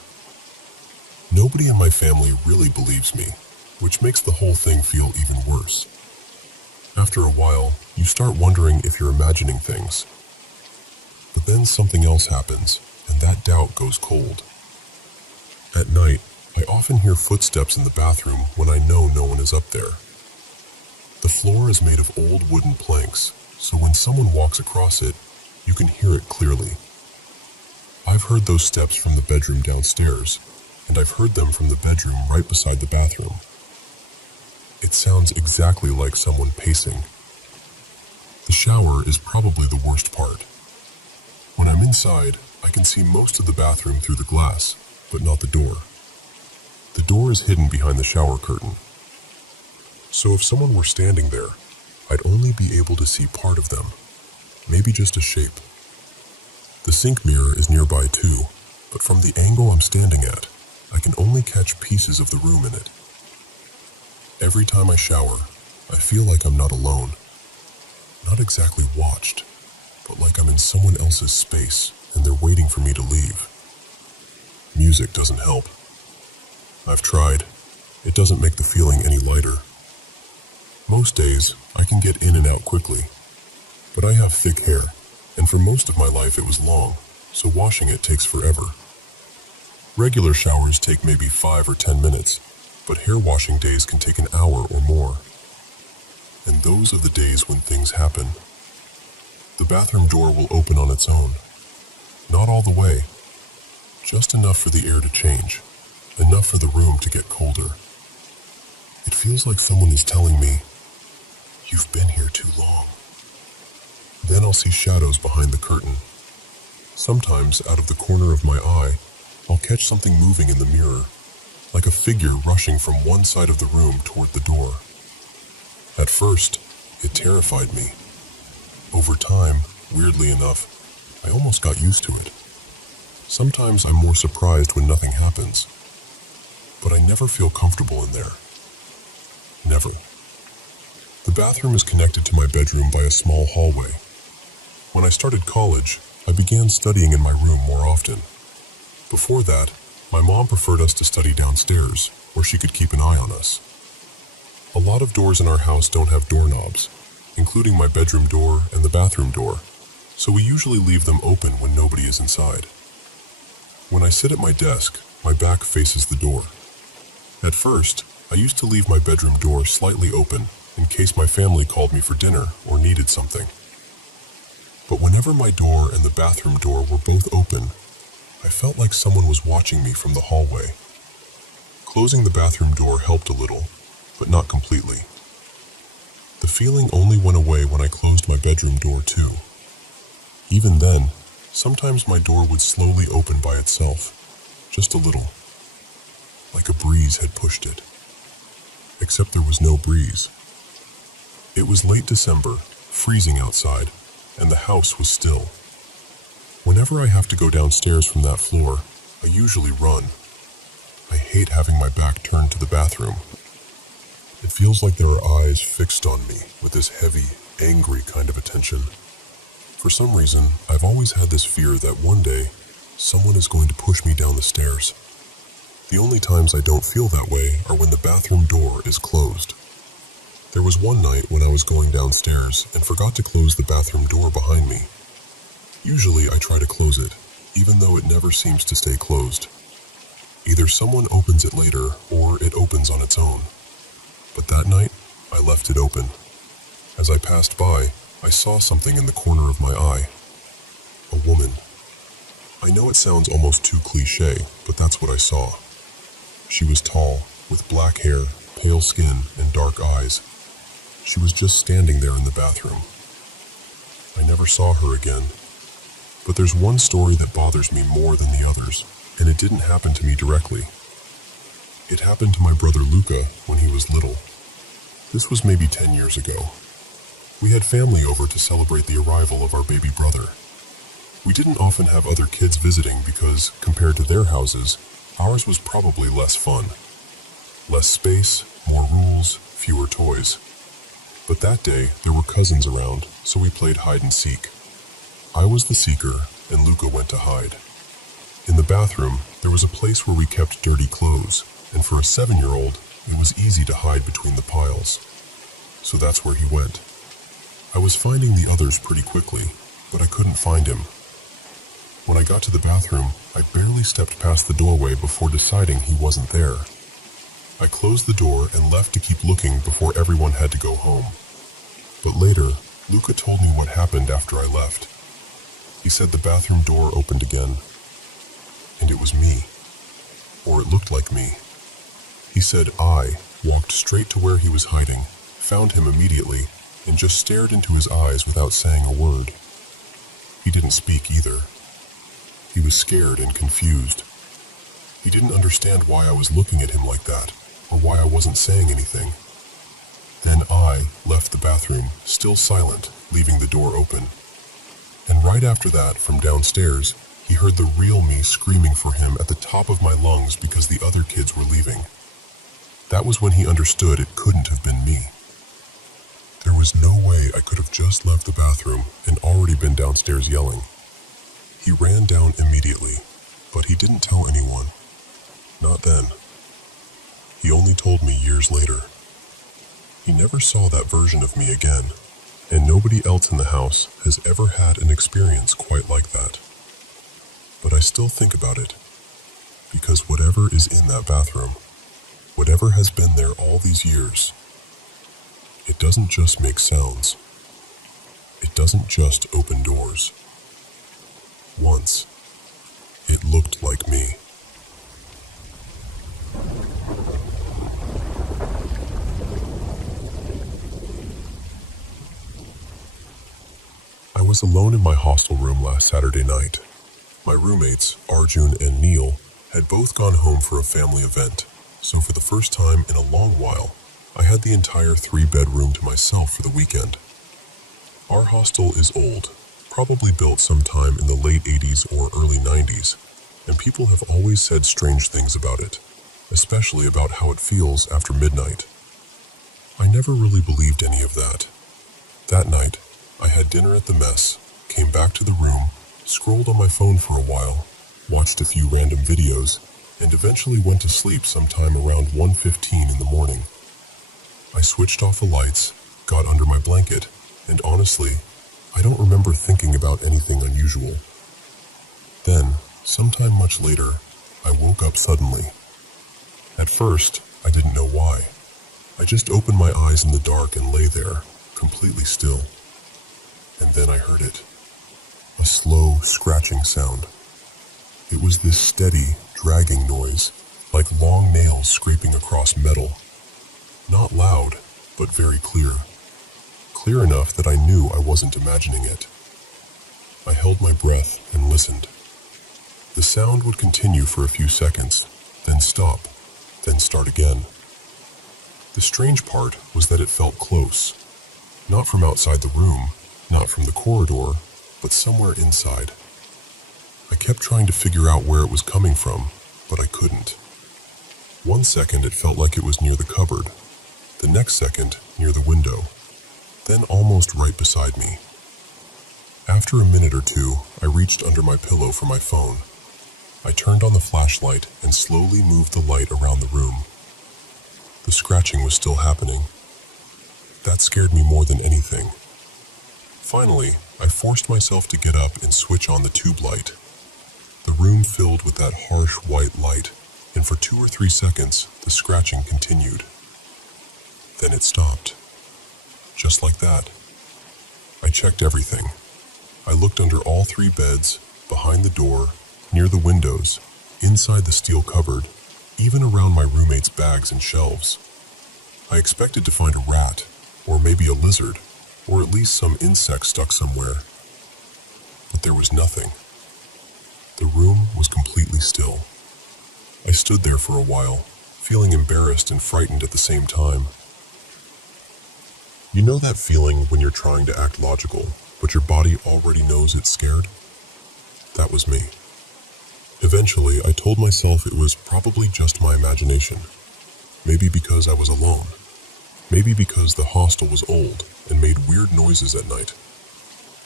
Nobody in my family really believes me, which makes the whole thing feel even worse. After a while, you start wondering if you're imagining things. But then something else happens, and that doubt goes cold. At night, I often hear footsteps in the bathroom when I know no one is up there. The floor is made of old wooden planks, so when someone walks across it, you can hear it clearly. I've heard those steps from the bedroom downstairs, and I've heard them from the bedroom right beside the bathroom. It sounds exactly like someone pacing. The shower is probably the worst part. When I'm inside, I can see most of the bathroom through the glass, but not the door. The door is hidden behind the shower curtain. So if someone were standing there, I'd only be able to see part of them, maybe just a shape. The sink mirror is nearby too, but from the angle I'm standing at, I can only catch pieces of the room in it. Every time I shower, I feel like I'm not alone. Not exactly watched, but like I'm in someone else's space and they're waiting for me to leave. Music doesn't help. I've tried. It doesn't make the feeling any lighter. Most days, I can get in and out quickly, but I have thick hair, and for most of my life it was long, so washing it takes forever. Regular showers take maybe 5 or 10 minutes, but hair washing days can take an hour or more. And those are the days when things happen. The bathroom door will open on its own. Not all the way, just enough for the air to change, enough for the room to get colder. It feels like someone is telling me, "You've been here too long." Then I'll see shadows behind the curtain. Sometimes, out of the corner of my eye, I'll catch something moving in the mirror, like a figure rushing from one side of the room toward the door. At first, it terrified me. Over time, weirdly enough, I almost got used to it. Sometimes I'm more surprised when nothing happens, but I never feel comfortable in there. Never. The bathroom is connected to my bedroom by a small hallway. When I started college, I began studying in my room more often. Before that, my mom preferred us to study downstairs, where she could keep an eye on us. A lot of doors in our house don't have doorknobs, including my bedroom door and the bathroom door, so we usually leave them open when nobody is inside. When I sit at my desk, my back faces the door. At first, I used to leave my bedroom door slightly open in case my family called me for dinner or needed something. But whenever my door and the bathroom door were both open, I felt like someone was watching me from the hallway. Closing the bathroom door helped a little, but not completely. The feeling only went away when I closed my bedroom door too. Even then, sometimes my door would slowly open by itself, just a little, like a breeze had pushed it. Except there was no breeze. It was late December, freezing outside, and the house was still. Whenever I have to go downstairs from that floor, I usually run. I hate having my back turned to the bathroom. It feels like there are eyes fixed on me with this heavy, angry kind of attention. For some reason, I've always had this fear that one day, someone is going to push me down the stairs. The only times I don't feel that way are when the bathroom door is closed. There was one night when I was going downstairs and forgot to close the bathroom door behind me. Usually I try to close it, even though it never seems to stay closed. Either someone opens it later or it opens on its own. But that night, I left it open. As I passed by, I saw something in the corner of my eye. A woman. I know it sounds almost too cliché, but that's what I saw. She was tall, with black hair, pale skin, and dark eyes. She was just standing there in the bathroom. I never saw her again. But there's one story that bothers me more than the others, and it didn't happen to me directly. It happened to my brother Luca when he was little. This was maybe 10 years ago. We had family over to celebrate the arrival of our baby brother. We didn't often have other kids visiting because, compared to their houses, ours was probably less fun. Less space, more rules, fewer toys. But that day, there were cousins around, so we played hide and seek. I was the seeker, and Luca went to hide. In the bathroom, there was a place where we kept dirty clothes, and for a 7-year-old, it was easy to hide between the piles. So that's where he went. I was finding the others pretty quickly, but I couldn't find him. When I got to the bathroom, I barely stepped past the doorway before deciding he wasn't there. I closed the door and left to keep looking before everyone had to go home. But later, Luca told me what happened after I left. He said the bathroom door opened again. And it was me. Or it looked like me. He said I walked straight to where he was hiding, found him immediately, and just stared into his eyes without saying a word. He didn't speak either. He was scared and confused. He didn't understand why I was looking at him like that, or why I wasn't saying anything. Then I left the bathroom, still silent, leaving the door open. And right after that, from downstairs, he heard the real me screaming for him at the top of my lungs because the other kids were leaving. That was when he understood it couldn't have been me. There was no way I could have just left the bathroom and already been downstairs yelling. He ran down immediately, but he didn't tell anyone. Not then. He only told me years later. He never saw that version of me again, and nobody else in the house has ever had an experience quite like that. But I still think about it, because whatever is in that bathroom, whatever has been there all these years, it doesn't just make sounds. It doesn't just open doors. Once, it looked like me. I was alone in my hostel room last Saturday night. My roommates, Arjun and Neil, had both gone home for a family event, so for the first time in a long while, I had the entire 3-bedroom to myself for the weekend. Our hostel is old, probably built sometime in the late 80s or early 90s, and people have always said strange things about it, especially about how it feels after midnight. I never really believed any of that. That night, I had dinner at the mess, came back to the room, scrolled on my phone for a while, watched a few random videos, and eventually went to sleep sometime around 1:15 in the morning. I switched off the lights, got under my blanket, and honestly, I don't remember thinking about anything unusual. Then, sometime much later, I woke up suddenly. At first, I didn't know why. I just opened my eyes in the dark and lay there, completely still. And then I heard it. A slow, scratching sound. It was this steady, dragging noise, like long nails scraping across metal. Not loud, but very clear. Clear enough that I knew I wasn't imagining it. I held my breath and listened. The sound would continue for a few seconds, then stop, then start again. The strange part was that it felt close. Not from outside the room, not from the corridor, but somewhere inside. I kept trying to figure out where it was coming from, but I couldn't. 1 second it felt like it was near the cupboard, the next second near the window, then almost right beside me. After a minute or two, I reached under my pillow for my phone. I turned on the flashlight and slowly moved the light around the room. The scratching was still happening. That scared me more than anything. Finally, I forced myself to get up and switch on the tube light. The room filled with that harsh white light, and for 2 or 3 seconds, the scratching continued. Then it stopped. Just like that. I checked everything. I looked under all 3 beds, behind the door, near the windows, inside the steel cupboard, even around my roommate's bags and shelves. I expected to find a rat, or maybe a lizard, or at least some insect stuck somewhere. But there was nothing. The room was completely still. I stood there for a while, feeling embarrassed and frightened at the same time. You know that feeling when you're trying to act logical, but your body already knows it's scared? That was me. Eventually, I told myself it was probably just my imagination. Maybe because I was alone. Maybe because the hostel was old and made weird noises at night.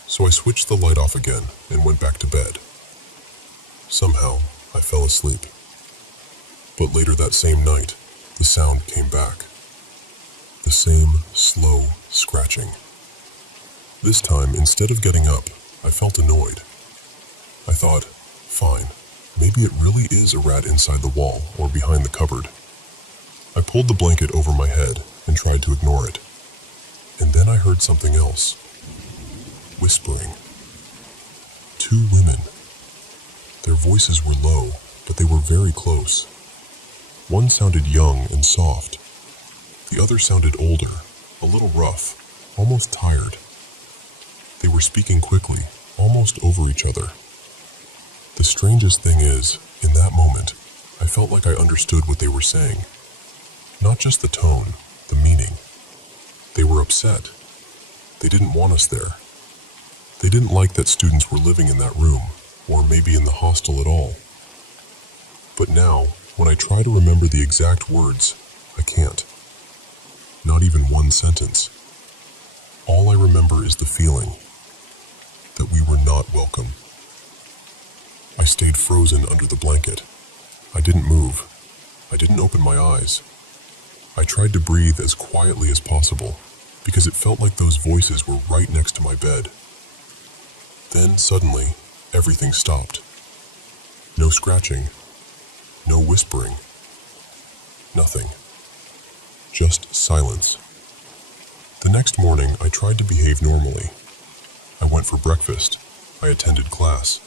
So I switched the light off again and went back to bed. Somehow, I fell asleep. But later that same night, the sound came back. The same slow scratching. This time, instead of getting up, I felt annoyed. I thought, fine, maybe it really is a rat inside the wall or behind the cupboard. I pulled the blanket over my head and tried to ignore it. And then I heard something else. Whispering. 2 women. Their voices were low, but they were very close. One sounded young and soft. The other sounded older, a little rough, almost tired. They were speaking quickly, almost over each other. The strangest thing is, in that moment, I felt like I understood what they were saying. Not just the tone, the meaning. They were upset. They didn't want us there. They didn't like that students were living in that room, or maybe in the hostel at all. But now, when I try to remember the exact words, I can't. Not even one sentence. All I remember is the feeling that we were not welcome. I stayed frozen under the blanket. I didn't move. I didn't open my eyes. I tried to breathe as quietly as possible because it felt like those voices were right next to my bed. Then suddenly, everything stopped. No scratching, no whispering, nothing. Just silence. The next morning, I tried to behave normally. I went for breakfast. I attended class.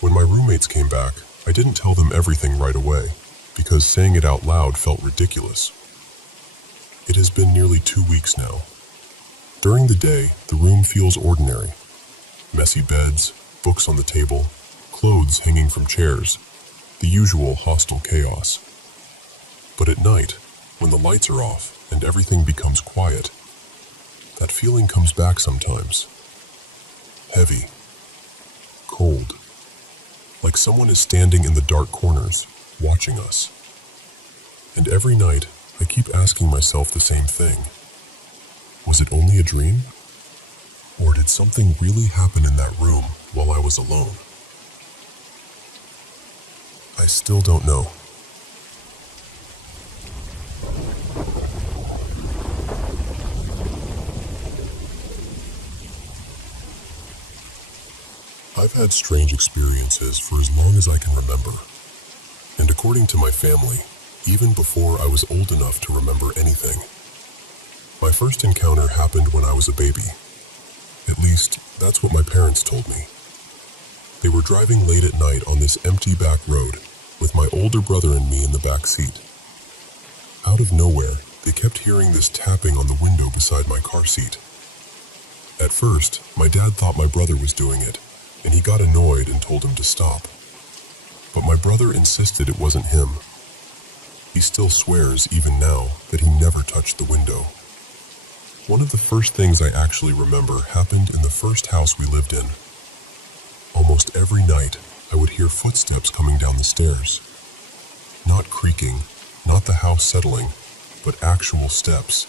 When my roommates came back, I didn't tell them everything right away because saying it out loud felt ridiculous. It has been nearly 2 weeks now. During the day, the room feels ordinary. Messy beds, books on the table, clothes hanging from chairs, the usual hostile chaos. But at night, when the lights are off and everything becomes quiet, that feeling comes back sometimes. Heavy, cold, like someone is standing in the dark corners, watching us. And every night, I keep asking myself the same thing. Was it only a dream? Or did something really happen in that room while I was alone? I still don't know. I've had strange experiences for as long as I can remember. And according to my family, even before I was old enough to remember anything. My first encounter happened when I was a baby. At least, that's what my parents told me. They were driving late at night on this empty back road, with my older brother and me in the back seat. Out of nowhere, they kept hearing this tapping on the window beside my car seat. At first, my dad thought my brother was doing it, and he got annoyed and told him to stop. But my brother insisted it wasn't him. He still swears, even now, that he never touched the window. One of the first things I actually remember happened in the first house we lived in. Almost every night, I would hear footsteps coming down the stairs. Not creaking, not the house settling, but actual steps.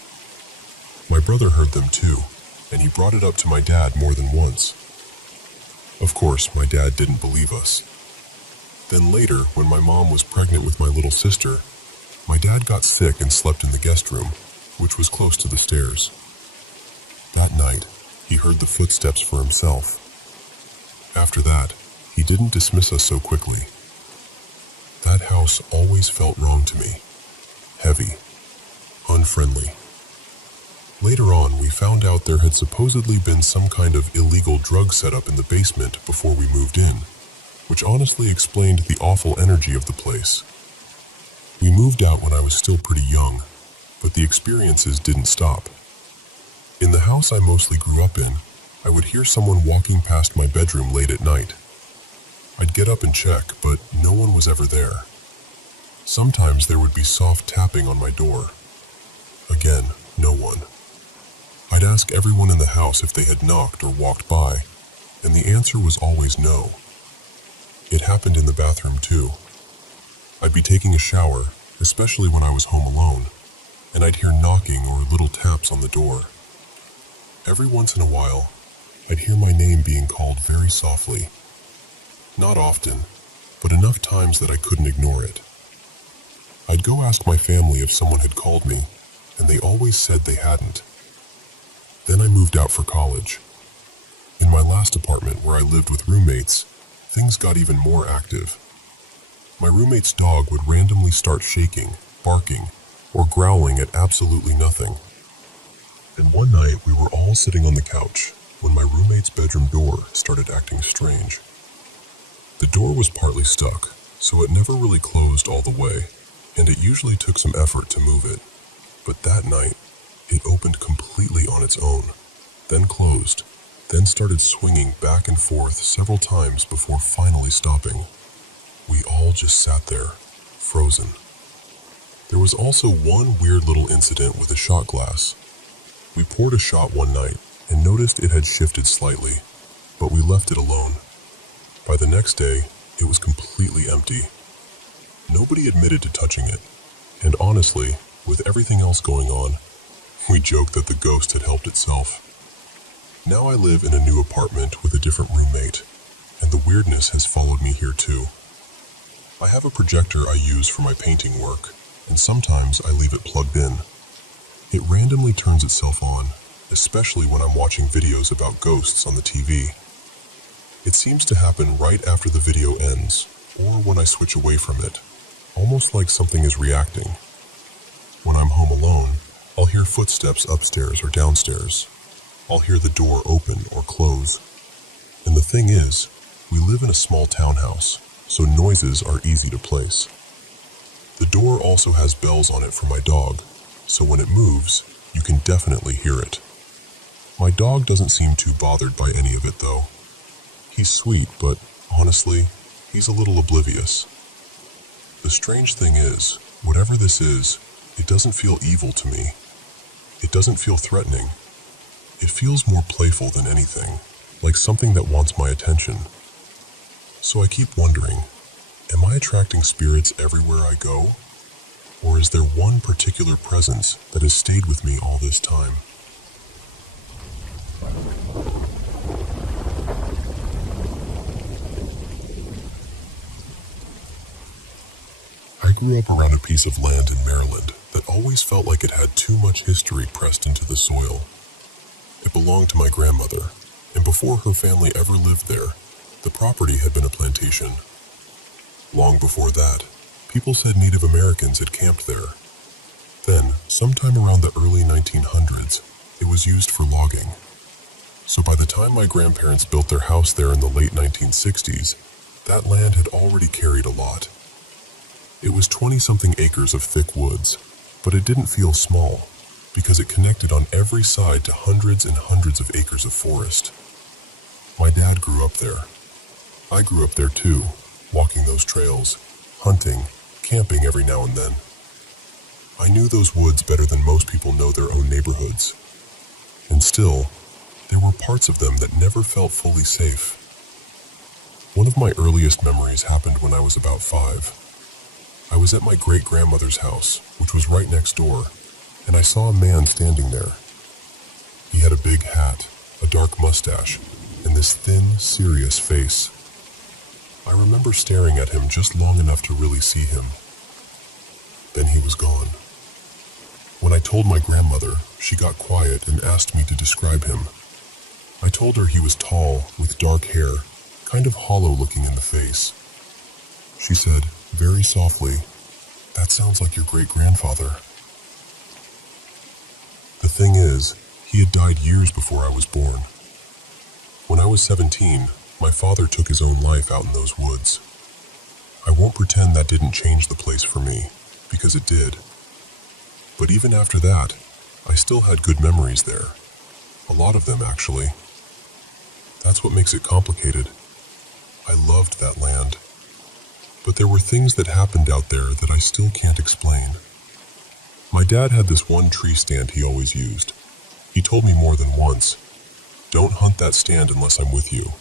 My brother heard them too, and he brought it up to my dad more than once. Of course, my dad didn't believe us. Then later, when my mom was pregnant with my little sister, my dad got sick and slept in the guest room, which was close to the stairs. That night, he heard the footsteps for himself. After that, he didn't dismiss us so quickly. That house always felt wrong to me. Heavy. Unfriendly. Later on, we found out there had supposedly been some kind of illegal drug setup in the basement before we moved in, which honestly explained the awful energy of the place. We moved out when I was still pretty young, but the experiences didn't stop. In the house I mostly grew up in, I would hear someone walking past my bedroom late at night. I'd get up and check, but no one was ever there. Sometimes there would be soft tapping on my door. Again, no one. I'd ask everyone in the house if they had knocked or walked by, and the answer was always no. It happened in the bathroom too. I'd be taking a shower, especially when I was home alone, and I'd hear knocking or little taps on the door. Every once in a while, I'd hear my name being called very softly. Not often, but enough times that I couldn't ignore it. I'd go ask my family if someone had called me, and they always said they hadn't. Then I moved out for college. In my last apartment where I lived with roommates, things got even more active. My roommate's dog would randomly start shaking, barking, or growling at absolutely nothing. And one night we were all sitting on the couch when my roommate's bedroom door started acting strange. The door was partly stuck, so it never really closed all the way, and it usually took some effort to move it. But that night, it opened completely on its own, then closed, then started swinging back and forth several times before finally stopping. We all just sat there, frozen. There was also one weird little incident with a shot glass. We poured a shot one night and noticed it had shifted slightly, but we left it alone. By the next day, it was completely empty. Nobody admitted to touching it, and honestly, with everything else going on, we joked that the ghost had helped itself. Now I live in a new apartment with a different roommate, and the weirdness has followed me here too. I have a projector I use for my painting work, and sometimes I leave it plugged in. It randomly turns itself on, especially when I'm watching videos about ghosts on the TV. It seems to happen right after the video ends, or when I switch away from it, almost like something is reacting. When I'm home alone, I'll hear footsteps upstairs or downstairs. I'll hear the door open or close. And the thing is, we live in a small townhouse, so noises are easy to place. The door also has bells on it for my dog, so when it moves, you can definitely hear it. My dog doesn't seem too bothered by any of it though. He's sweet, but honestly, he's a little oblivious. The strange thing is, whatever this is, it doesn't feel evil to me. It doesn't feel threatening. It feels more playful than anything, like something that wants my attention. So I keep wondering, am I attracting spirits everywhere I go? Or is there one particular presence that has stayed with me all this time? I grew up around a piece of land in Maryland that always felt like it had too much history pressed into the soil. It belonged to my grandmother, and before her family ever lived there, the property had been a plantation. Long before that, people said Native Americans had camped there. Then, sometime around the early 1900s, it was used for logging. So by the time my grandparents built their house there in the late 1960s, that land had already carried a lot. It was 20-something acres of thick woods, but it didn't feel small, because it connected on every side to hundreds and hundreds of acres of forest. My dad grew up there. I grew up there too, walking those trails, hunting, camping every now and then. I knew those woods better than most people know their own neighborhoods. And still, there were parts of them that never felt fully safe. One of my earliest memories happened when I was about 5. I was at my great-grandmother's house, which was right next door, and I saw a man standing there. He had a big hat, a dark mustache, and this thin, serious face. I remember staring at him just long enough to really see him. Then he was gone. When I told my grandmother, she got quiet and asked me to describe him. I told her he was tall, with dark hair, kind of hollow looking in the face. She said, very softly, "That sounds like your great-grandfather." The thing is, he had died years before I was born. When I was 17, my father took his own life out in those woods. I won't pretend that didn't change the place for me, because it did. But even after that, I still had good memories there. A lot of them, actually. That's what makes it complicated. I loved that land. But there were things that happened out there that I still can't explain. My dad had this one tree stand he always used. He told me more than once, "Don't hunt that stand unless I'm with you."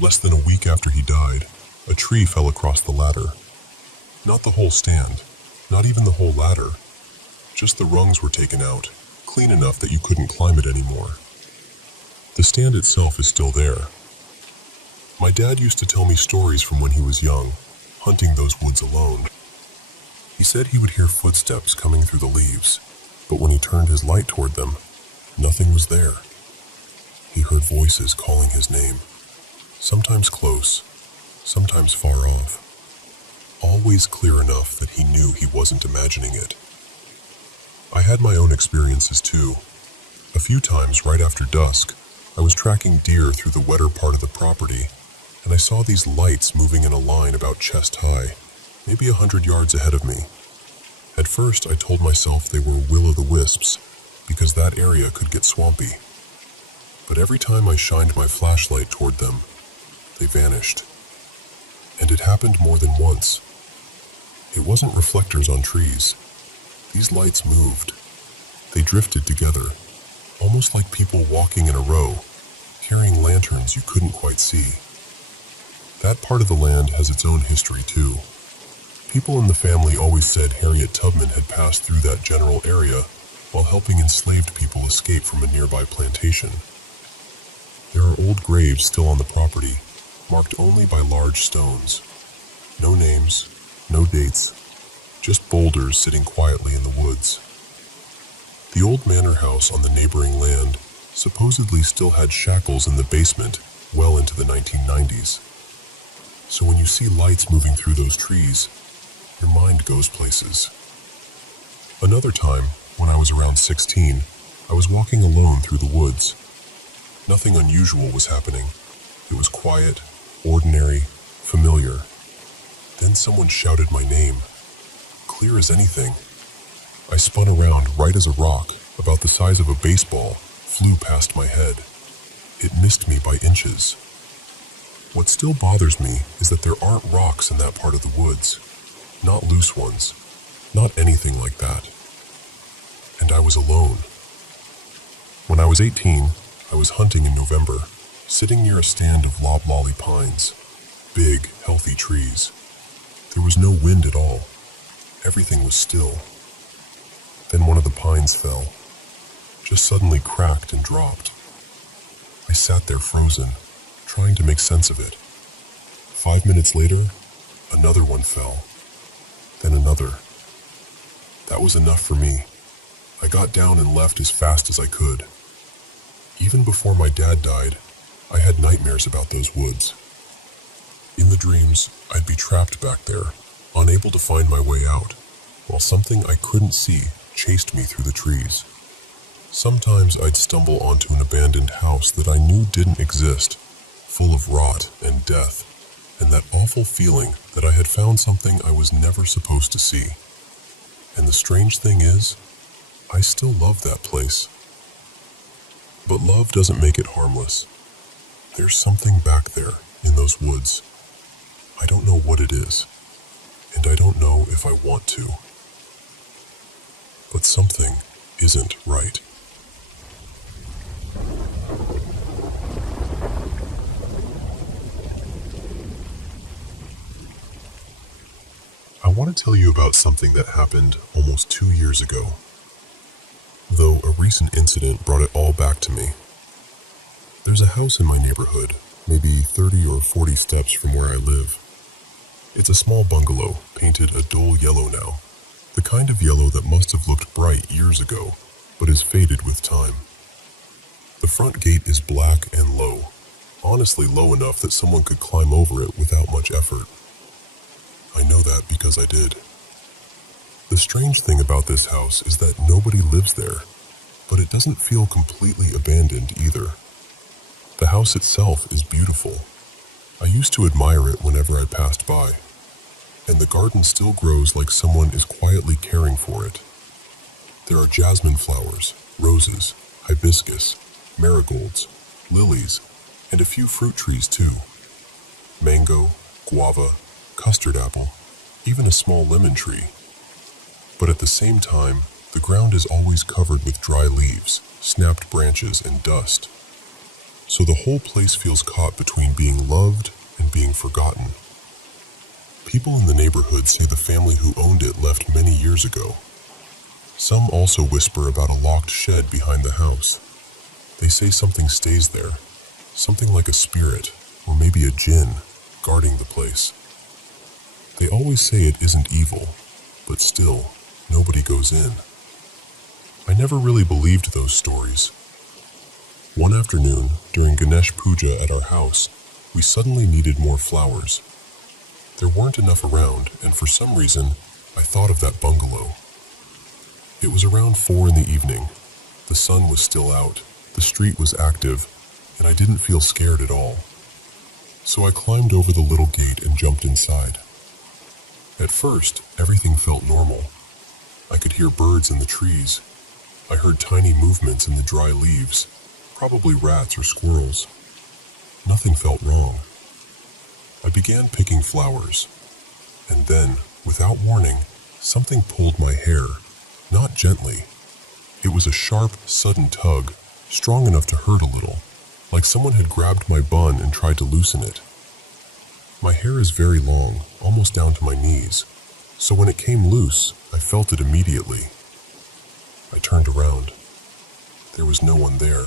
Less than a week after he died, a tree fell across the ladder. Not the whole stand, not even the whole ladder. Just the rungs were taken out, clean enough that you couldn't climb it anymore. The stand itself is still there. My dad used to tell me stories from when he was young, hunting those woods alone. He said he would hear footsteps coming through the leaves, but when he turned his light toward them, nothing was there. He heard voices calling his name, sometimes close, sometimes far off, always clear enough that he knew he wasn't imagining it. I had my own experiences too. A few times right after dusk, I was tracking deer through the wetter part of the property, and I saw these lights moving in a line about chest high, maybe 100 yards ahead of me. At first, I told myself they were will-o'-the-wisps, because that area could get swampy. But every time I shined my flashlight toward them, they vanished. And it happened more than once. It wasn't reflectors on trees. These lights moved. They drifted together, almost like people walking in a row, carrying lanterns you couldn't quite see. That part of the land has its own history too. People in the family always said Harriet Tubman had passed through that general area while helping enslaved people escape from a nearby plantation. There are old graves still on the property, marked only by large stones. No names, no dates, just boulders sitting quietly in the woods. The old manor house on the neighboring land supposedly still had shackles in the basement well into the 1990s. So when you see lights moving through those trees, your mind goes places. Another time, when I was around 16, I was walking alone through the woods. Nothing unusual was happening. It was quiet, ordinary, familiar. Then someone shouted my name, clear as anything. I spun around right as a rock, about the size of a baseball, flew past my head. It missed me by inches. What still bothers me is that there aren't rocks in that part of the woods. Not loose ones. Not anything like that. And I was alone. When I was 18, I was hunting in November, sitting near a stand of loblolly pines. Big, healthy trees. There was no wind at all. Everything was still. Then one of the pines fell. Just suddenly cracked and dropped. I sat there frozen, trying to make sense of it. 5 minutes later, another one fell. Then another. That was enough for me. I got down and left as fast as I could. Even before my dad died, I had nightmares about those woods. In the dreams, I'd be trapped back there, unable to find my way out, while something I couldn't see chased me through the trees. Sometimes I'd stumble onto an abandoned house that I knew didn't exist, full of rot and death, and that awful feeling that I had found something I was never supposed to see. And the strange thing is, I still love that place. But love doesn't make it harmless. There's something back there in those woods. I don't know what it is, and I don't know if I want to. But something isn't right. I want to tell you about something that happened almost 2 years ago. Though a recent incident brought it all back to me. There's a house in my neighborhood, maybe 30 or 40 steps from where I live. It's a small bungalow, painted a dull yellow now. The kind of yellow that must have looked bright years ago, but is faded with time. The front gate is black and low, honestly low enough that someone could climb over it without much effort. I know that because I did. The strange thing about this house is that nobody lives there, but it doesn't feel completely abandoned either. The house itself is beautiful. I used to admire it whenever I passed by, and the garden still grows like someone is quietly caring for it. There are jasmine flowers, roses, hibiscus, marigolds, lilies, and a few fruit trees too. Mango, guava, custard apple, even a small lemon tree. But at the same time, the ground is always covered with dry leaves, snapped branches, and dust. So the whole place feels caught between being loved and being forgotten. People in the neighborhood say the family who owned it left many years ago. Some also whisper about a locked shed behind the house. They say something stays there, something like a spirit, or maybe a djinn, guarding the place. They always say it isn't evil, but still, nobody goes in. I never really believed those stories. One afternoon, during Ganesh Puja at our house, we suddenly needed more flowers. There weren't enough around, and for some reason, I thought of that bungalow. It was around 4 in the evening. The sun was still out, the street was active, and I didn't feel scared at all. So I climbed over the little gate and jumped inside. At first, everything felt normal. I could hear birds in the trees. I heard tiny movements in the dry leaves, probably rats or squirrels. Nothing felt wrong. I began picking flowers, and then, without warning, something pulled my hair, not gently. It was a sharp, sudden tug, strong enough to hurt a little, like someone had grabbed my bun and tried to loosen it. My hair is very long, almost down to my knees, so when it came loose, I felt it immediately. I turned around. There was no one there,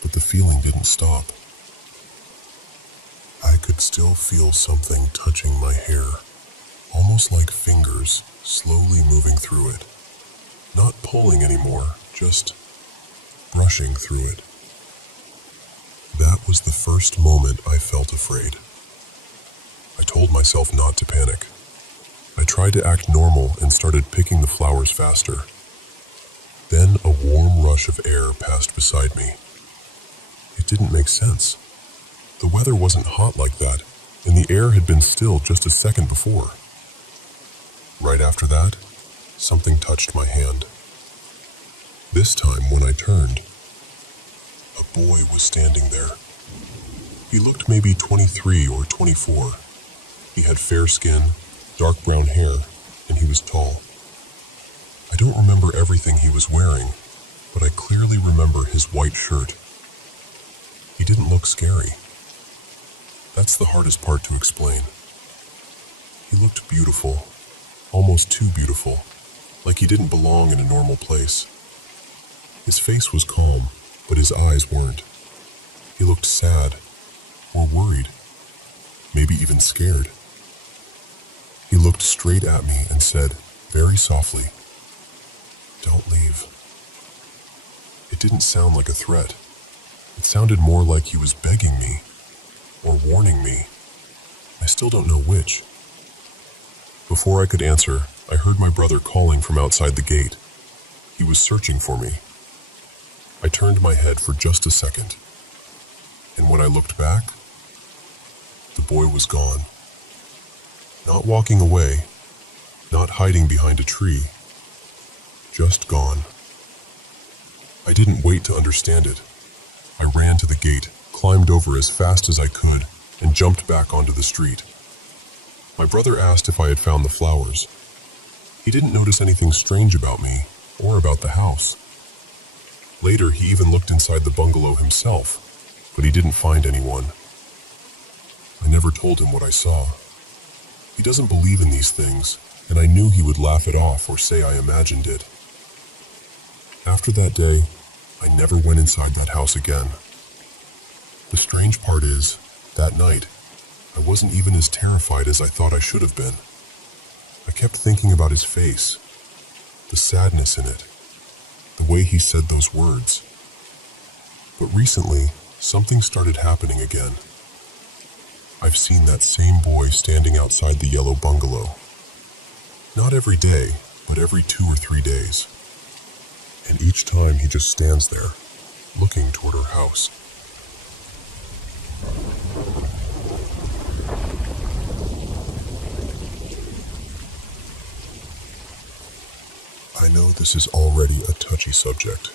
but the feeling didn't stop. I could still feel something touching my hair, almost like fingers slowly moving through it. Not pulling anymore, just brushing through it. That was the first moment I felt afraid. I told myself not to panic. I tried to act normal and started picking the flowers faster. Then a warm rush of air passed beside me. It didn't make sense. The weather wasn't hot like that, and the air had been still just a second before. Right after that, something touched my hand. This time, when I turned, a boy was standing there. He looked maybe 23 or 24. He had fair skin, dark brown hair, and he was tall. I don't remember everything he was wearing, but I clearly remember his white shirt. He didn't look scary. That's the hardest part to explain. He looked beautiful, almost too beautiful, like he didn't belong in a normal place. His face was calm, but his eyes weren't. He looked sad, or worried, maybe even scared. He looked straight at me and said, very softly, "Don't leave." It didn't sound like a threat. It sounded more like he was begging me, or warning me. I still don't know which. Before I could answer, I heard my brother calling from outside the gate. He was searching for me. I turned my head for just a second, and when I looked back, the boy was gone. Not walking away, not hiding behind a tree, just gone. I didn't wait to understand it. I ran to the gate, climbed over as fast as I could, and jumped back onto the street. My brother asked if I had found the flowers. He didn't notice anything strange about me, or about the house. Later, he even looked inside the bungalow himself, but he didn't find anyone. I never told him what I saw. He doesn't believe in these things, and I knew he would laugh it off or say I imagined it. After that day, I never went inside that house again. The strange part is, that night, I wasn't even as terrified as I thought I should have been. I kept thinking about his face, the sadness in it, the way he said those words. But recently, something started happening again. I've seen that same boy standing outside the yellow bungalow. Not every day, but every 2 or 3 days. And each time he just stands there, looking toward her house. I know this is already a touchy subject,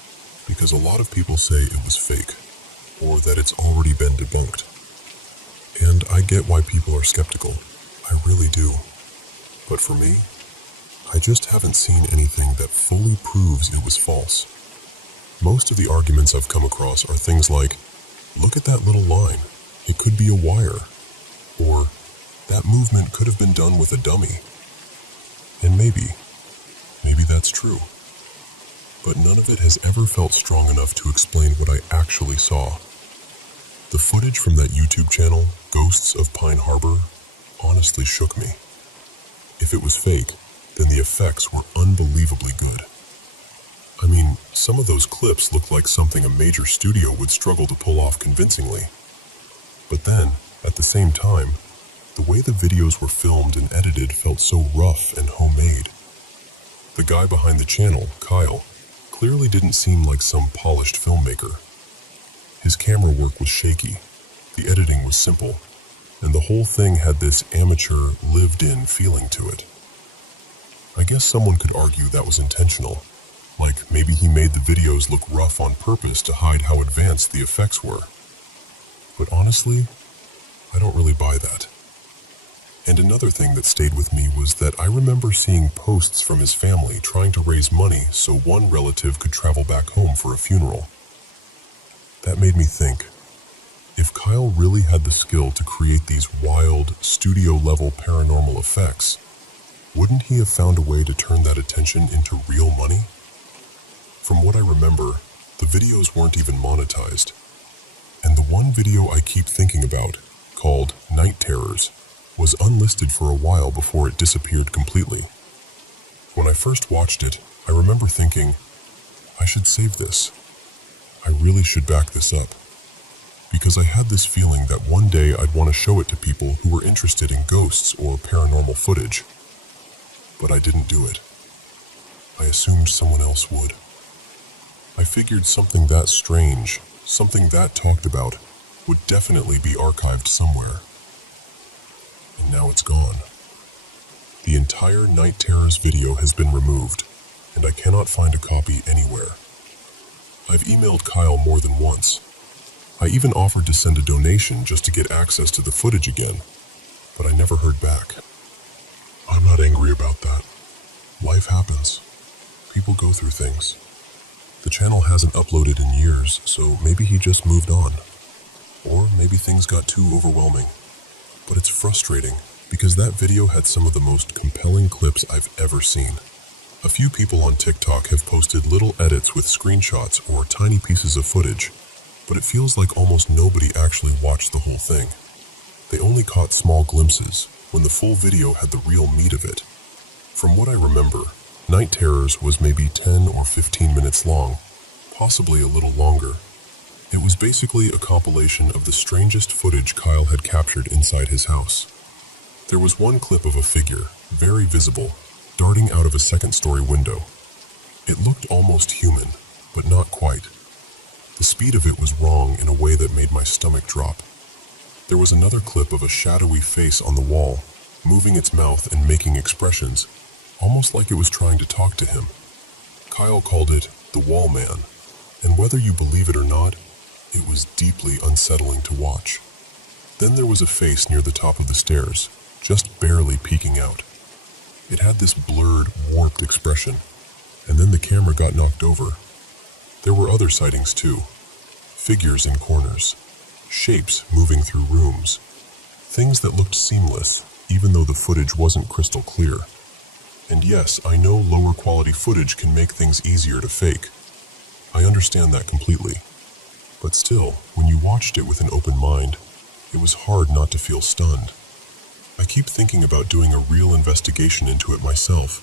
because a lot of people say it was fake, or that it's already been debunked. And I get why people are skeptical. I really do. But for me, I just haven't seen anything that fully proves it was false. Most of the arguments I've come across are things like, look at that little line, it could be a wire, or that movement could have been done with a dummy. And maybe that's true. But none of it has ever felt strong enough to explain what I actually saw. The footage from that YouTube channel, Ghosts of Pine Harbor, honestly shook me. If it was fake, then the effects were unbelievably good. I mean, some of those clips looked like something a major studio would struggle to pull off convincingly. But then, at the same time, the way the videos were filmed and edited felt so rough and homemade. The guy behind the channel, Kyle, clearly didn't seem like some polished filmmaker. His camera work was shaky, the editing was simple, and the whole thing had this amateur, lived-in feeling to it. I guess someone could argue that was intentional, like maybe he made the videos look rough on purpose to hide how advanced the effects were. But honestly, I don't really buy that. And another thing that stayed with me was that I remember seeing posts from his family trying to raise money so one relative could travel back home for a funeral. That made me think, if Kyle really had the skill to create these wild, studio-level paranormal effects, wouldn't he have found a way to turn that attention into real money? From what I remember, the videos weren't even monetized. And the one video I keep thinking about, called Night Terrors, was unlisted for a while before it disappeared completely. When I first watched it, I remember thinking, I should save this. I really should back this up. Because I had this feeling that one day I'd want to show it to people who were interested in ghosts or paranormal footage. But I didn't do it. I assumed someone else would. I figured something that strange, something that talked about, would definitely be archived somewhere. And now it's gone. The entire Night Terrors video has been removed, and I cannot find a copy anywhere. I've emailed Kyle more than once. I even offered to send a donation just to get access to the footage again, but I never heard back. I'm not angry about that. Life happens. People go through things. The channel hasn't uploaded in years, so maybe he just moved on. Or maybe things got too overwhelming. But it's frustrating, because that video had some of the most compelling clips I've ever seen. A few people on TikTok have posted little edits with screenshots or tiny pieces of footage, but it feels like almost nobody actually watched the whole thing. They only caught small glimpses, when the full video had the real meat of it. From what I remember, Night Terrors was maybe 10 or 15 minutes long, possibly a little longer. It was basically a compilation of the strangest footage Kyle had captured inside his house. There was one clip of a figure, very visible, darting out of a second-story window. It looked almost human, but not quite. The speed of it was wrong in a way that made my stomach drop. There was another clip of a shadowy face on the wall, moving its mouth and making expressions, almost like it was trying to talk to him. Kyle called it the Wall Man, and whether you believe it or not, it was deeply unsettling to watch. Then there was a face near the top of the stairs, just barely peeking out. It had this blurred, warped expression, and then the camera got knocked over. There were other sightings too. Figures in corners, shapes moving through rooms, things that looked seamless, even though the footage wasn't crystal clear. And yes, I know lower quality footage can make things easier to fake. I understand that completely. But still, when you watched it with an open mind, it was hard not to feel stunned. I keep thinking about doing a real investigation into it myself.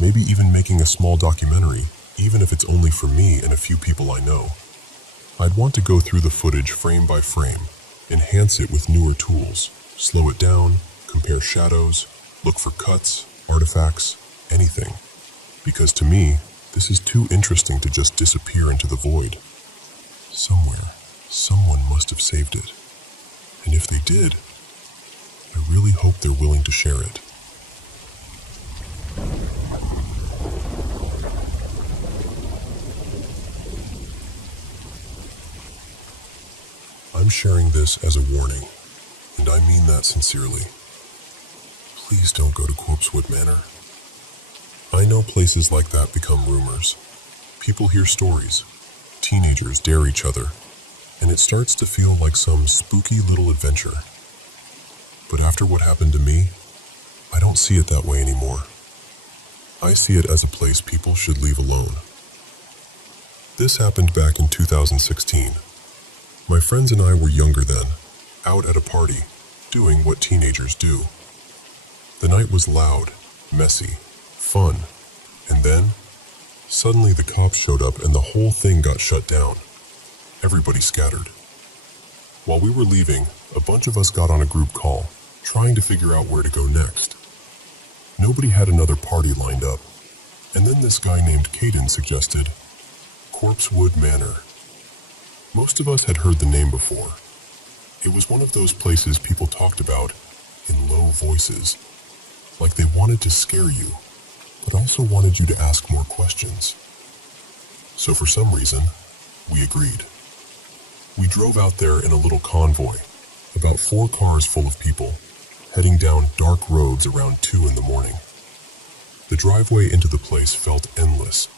Maybe even making a small documentary, even if it's only for me and a few people I know. I'd want to go through the footage frame by frame, enhance it with newer tools, slow it down, compare shadows, look for cuts, artifacts, anything. Because to me, this is too interesting to just disappear into the void. Somewhere, someone must have saved it. And if they did, I really hope they're willing to share it. I'm sharing this as a warning, and I mean that sincerely. Please don't go to Corpsewood Manor. I know places like that become rumors. People hear stories. Teenagers dare each other, and it starts to feel like some spooky little adventure. But after what happened to me, I don't see it that way anymore. I see it as a place people should leave alone. This happened back in 2016. My friends and I were younger then, out at a party, doing what teenagers do. The night was loud, messy, fun, and then, suddenly the cops showed up and the whole thing got shut down. Everybody scattered. While we were leaving, a bunch of us got on a group call, trying to figure out where to go next. Nobody had another party lined up, and then this guy named Caden suggested Corpsewood Manor. Most of us had heard the name before. It was one of those places people talked about in low voices, like they wanted to scare you, but also wanted you to ask more questions. So for some reason, we agreed. We drove out there in a little convoy, about 4 cars full of people, heading down dark roads around 2 in the morning. The driveway into the place felt endless.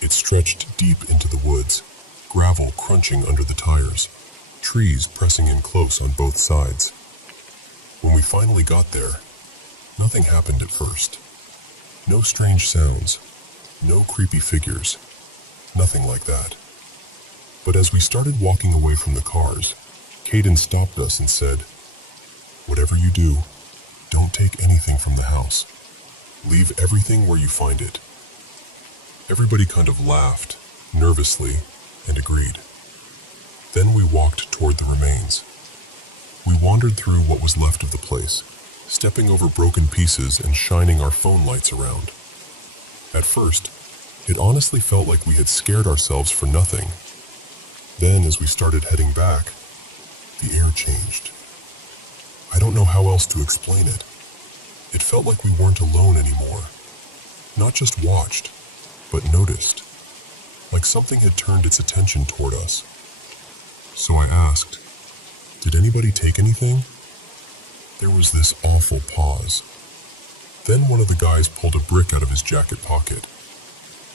It stretched deep into the woods, gravel crunching under the tires, trees pressing in close on both sides. When we finally got there, nothing happened at first. No strange sounds, no creepy figures, nothing like that. But as we started walking away from the cars, Caden stopped us and said, "Whatever you do, Don't take anything from the house. Leave everything where you find it. Everybody kind of laughed, nervously, and agreed. Then we walked toward the remains. We wandered through what was left of the place, stepping over broken pieces and shining our phone lights around. At first, it honestly felt like we had scared ourselves for nothing. Then, as we started heading back, the air changed. I don't know how else to explain it. It felt like we weren't alone anymore. Not just watched, but noticed. Like something had turned its attention toward us. So I asked, "Did anybody take anything?" There was this awful pause. Then one of the guys pulled a brick out of his jacket pocket.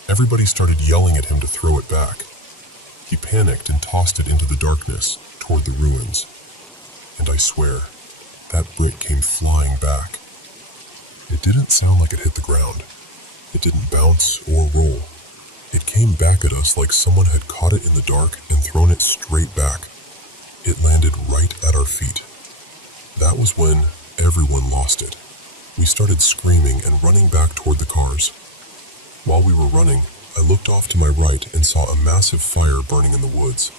Everybody started yelling at him to throw it back. He panicked and tossed it into the darkness, toward the ruins. And I swear, that brick came flying back. It didn't sound like it hit the ground. It didn't bounce or roll. It came back at us like someone had caught it in the dark and thrown it straight back. It landed right at our feet. That was when everyone lost it. We started screaming and running back toward the cars. While we were running, I looked off to my right and saw a massive fire burning in the woods.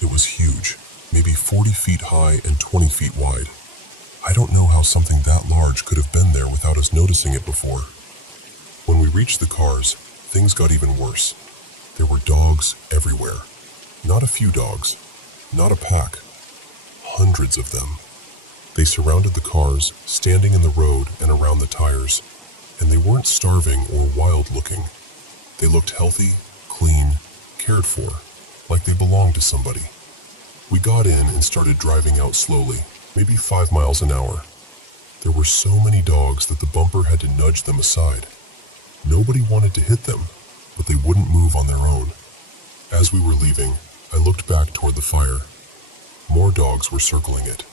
It was huge, maybe 40 feet high and 20 feet wide. I don't know how something that large could have been there without us noticing it before. When we reached the cars, things got even worse. There were dogs everywhere. Not a few dogs, not a pack. Hundreds of them. They surrounded the cars, standing in the road and around the tires, and they weren't starving or wild-looking. They looked healthy, clean, cared for, like they belonged to somebody. We got in and started driving out slowly, maybe 5 miles an hour. There were so many dogs that the bumper had to nudge them aside. Nobody wanted to hit them, but they wouldn't move on their own. As we were leaving, I looked back toward the fire. More dogs were circling it.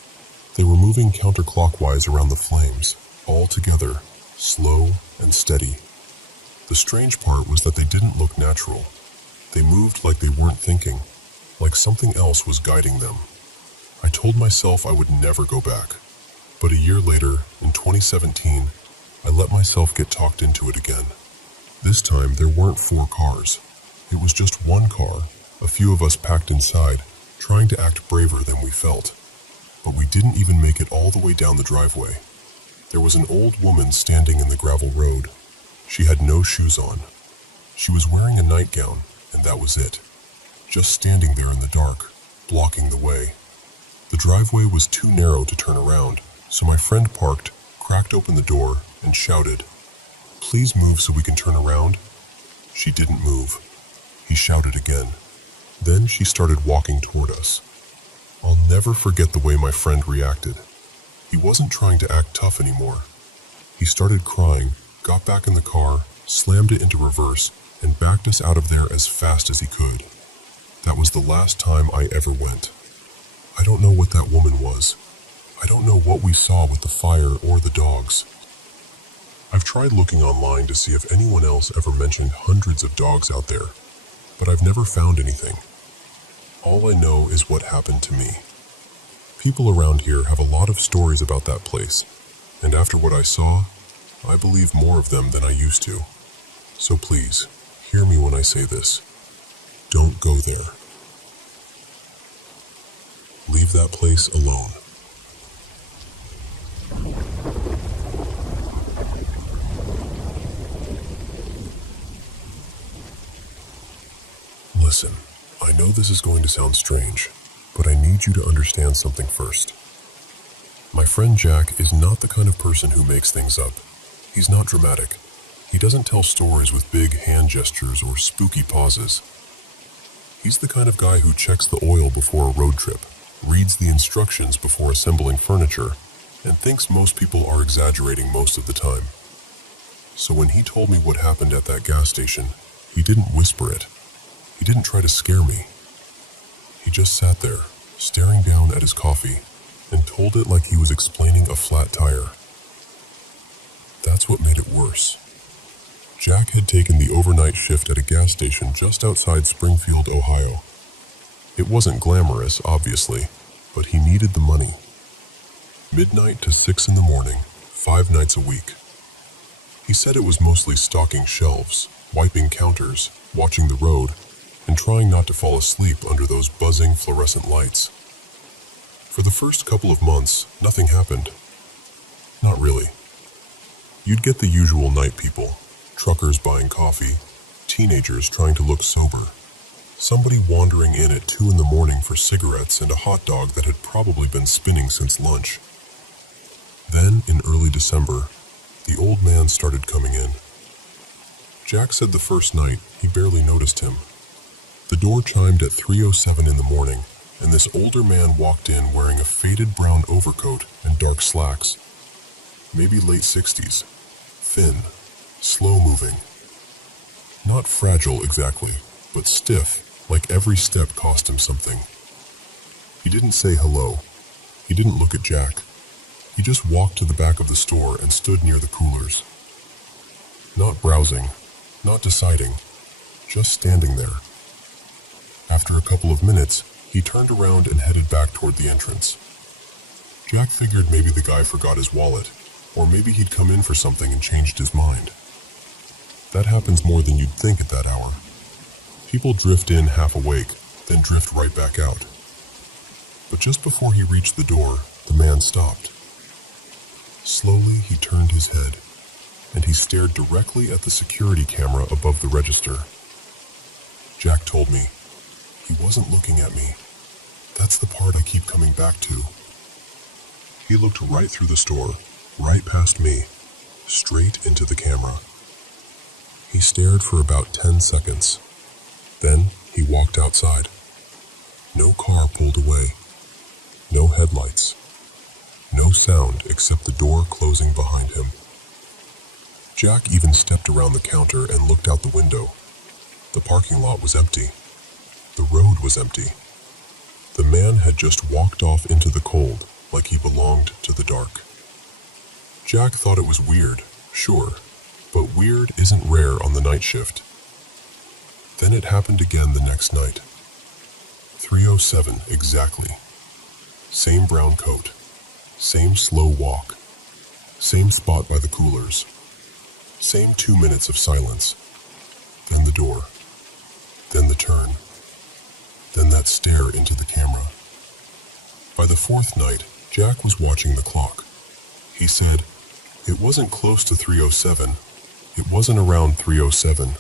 They were moving counterclockwise around the flames, all together, slow and steady. The strange part was that they didn't look natural. They moved like they weren't thinking, like something else was guiding them. I told myself I would never go back. But a year later, in 2017, I let myself get talked into it again. This time, there weren't 4 cars. It was just one car, a few of us packed inside, trying to act braver than we felt. But we didn't even make it all the way down the driveway. There was an old woman standing in the gravel road. She had no shoes on. She was wearing a nightgown, and that was it. Just standing there in the dark, blocking the way. The driveway was too narrow to turn around, so my friend parked, cracked open the door, and shouted, "Please move so we can turn around." She didn't move. He shouted again. Then she started walking toward us. I'll never forget the way my friend reacted. He wasn't trying to act tough anymore. He started crying, got back in the car, slammed it into reverse, and backed us out of there as fast as he could. That was the last time I ever went. I don't know what that woman was. I don't know what we saw with the fire or the dogs. I've tried looking online to see if anyone else ever mentioned hundreds of dogs out there, but I've never found anything. All I know is what happened to me. People around here have a lot of stories about that place, and after what I saw, I believe more of them than I used to. So please, hear me when I say this. Don't go there. Leave that place alone. Listen, I know this is going to sound strange, but I need you to understand something first. My friend Jack is not the kind of person who makes things up. He's not dramatic. He doesn't tell stories with big hand gestures or spooky pauses. He's the kind of guy who checks the oil before a road trip, reads the instructions before assembling furniture, and thinks most people are exaggerating most of the time. So when he told me what happened at that gas station, he didn't whisper it. He didn't try to scare me. He just sat there, staring down at his coffee, and told it like he was explaining a flat tire. That's what made it worse. Jack had taken the overnight shift at a gas station just outside Springfield, Ohio. It wasn't glamorous, obviously, but he needed the money. Midnight to 6 in the morning, 5 nights a week. He said it was mostly stocking shelves, wiping counters, watching the road, and trying not to fall asleep under those buzzing fluorescent lights. For the first couple of months, nothing happened. Not really. You'd get the usual night people, truckers buying coffee, teenagers trying to look sober, somebody wandering in at 2 in the morning for cigarettes and a hot dog that had probably been spinning since lunch. Then, in early December, the old man started coming in. Jack said the first night he barely noticed him. The door chimed at 3:07 in the morning, and this older man walked in wearing a faded brown overcoat and dark slacks. Maybe late 60s. Thin, slow-moving. Not fragile exactly, but stiff, like every step cost him something. He didn't say hello. He didn't look at Jack. He just walked to the back of the store and stood near the coolers. Not browsing, not deciding, just standing there. After a couple of minutes, he turned around and headed back toward the entrance. Jack figured maybe the guy forgot his wallet, or maybe he'd come in for something and changed his mind. That happens more than you'd think at that hour. People drift in half awake, then drift right back out. But just before he reached the door, the man stopped. Slowly, he turned his head, and he stared directly at the security camera above the register. Jack told me, "He wasn't looking at me. That's the part I keep coming back to." He looked right through the store, right past me, straight into the camera. He stared for about 10 seconds. Then he walked outside. No car pulled away. No headlights. No sound except the door closing behind him. Jack even stepped around the counter and looked out the window. The parking lot was empty. The road was empty. The man had just walked off into the cold, like he belonged to the dark. Jack thought it was weird, sure, but weird isn't rare on the night shift. Then it happened again the next night. 3:07 exactly. Same brown coat. Same slow walk. Same spot by the coolers. Same 2 minutes of silence. Then the door. Then the turn. Then that stare into the camera. By the 4th night, Jack was watching the clock. He said, "It wasn't close to 3:07. It wasn't around 3:07.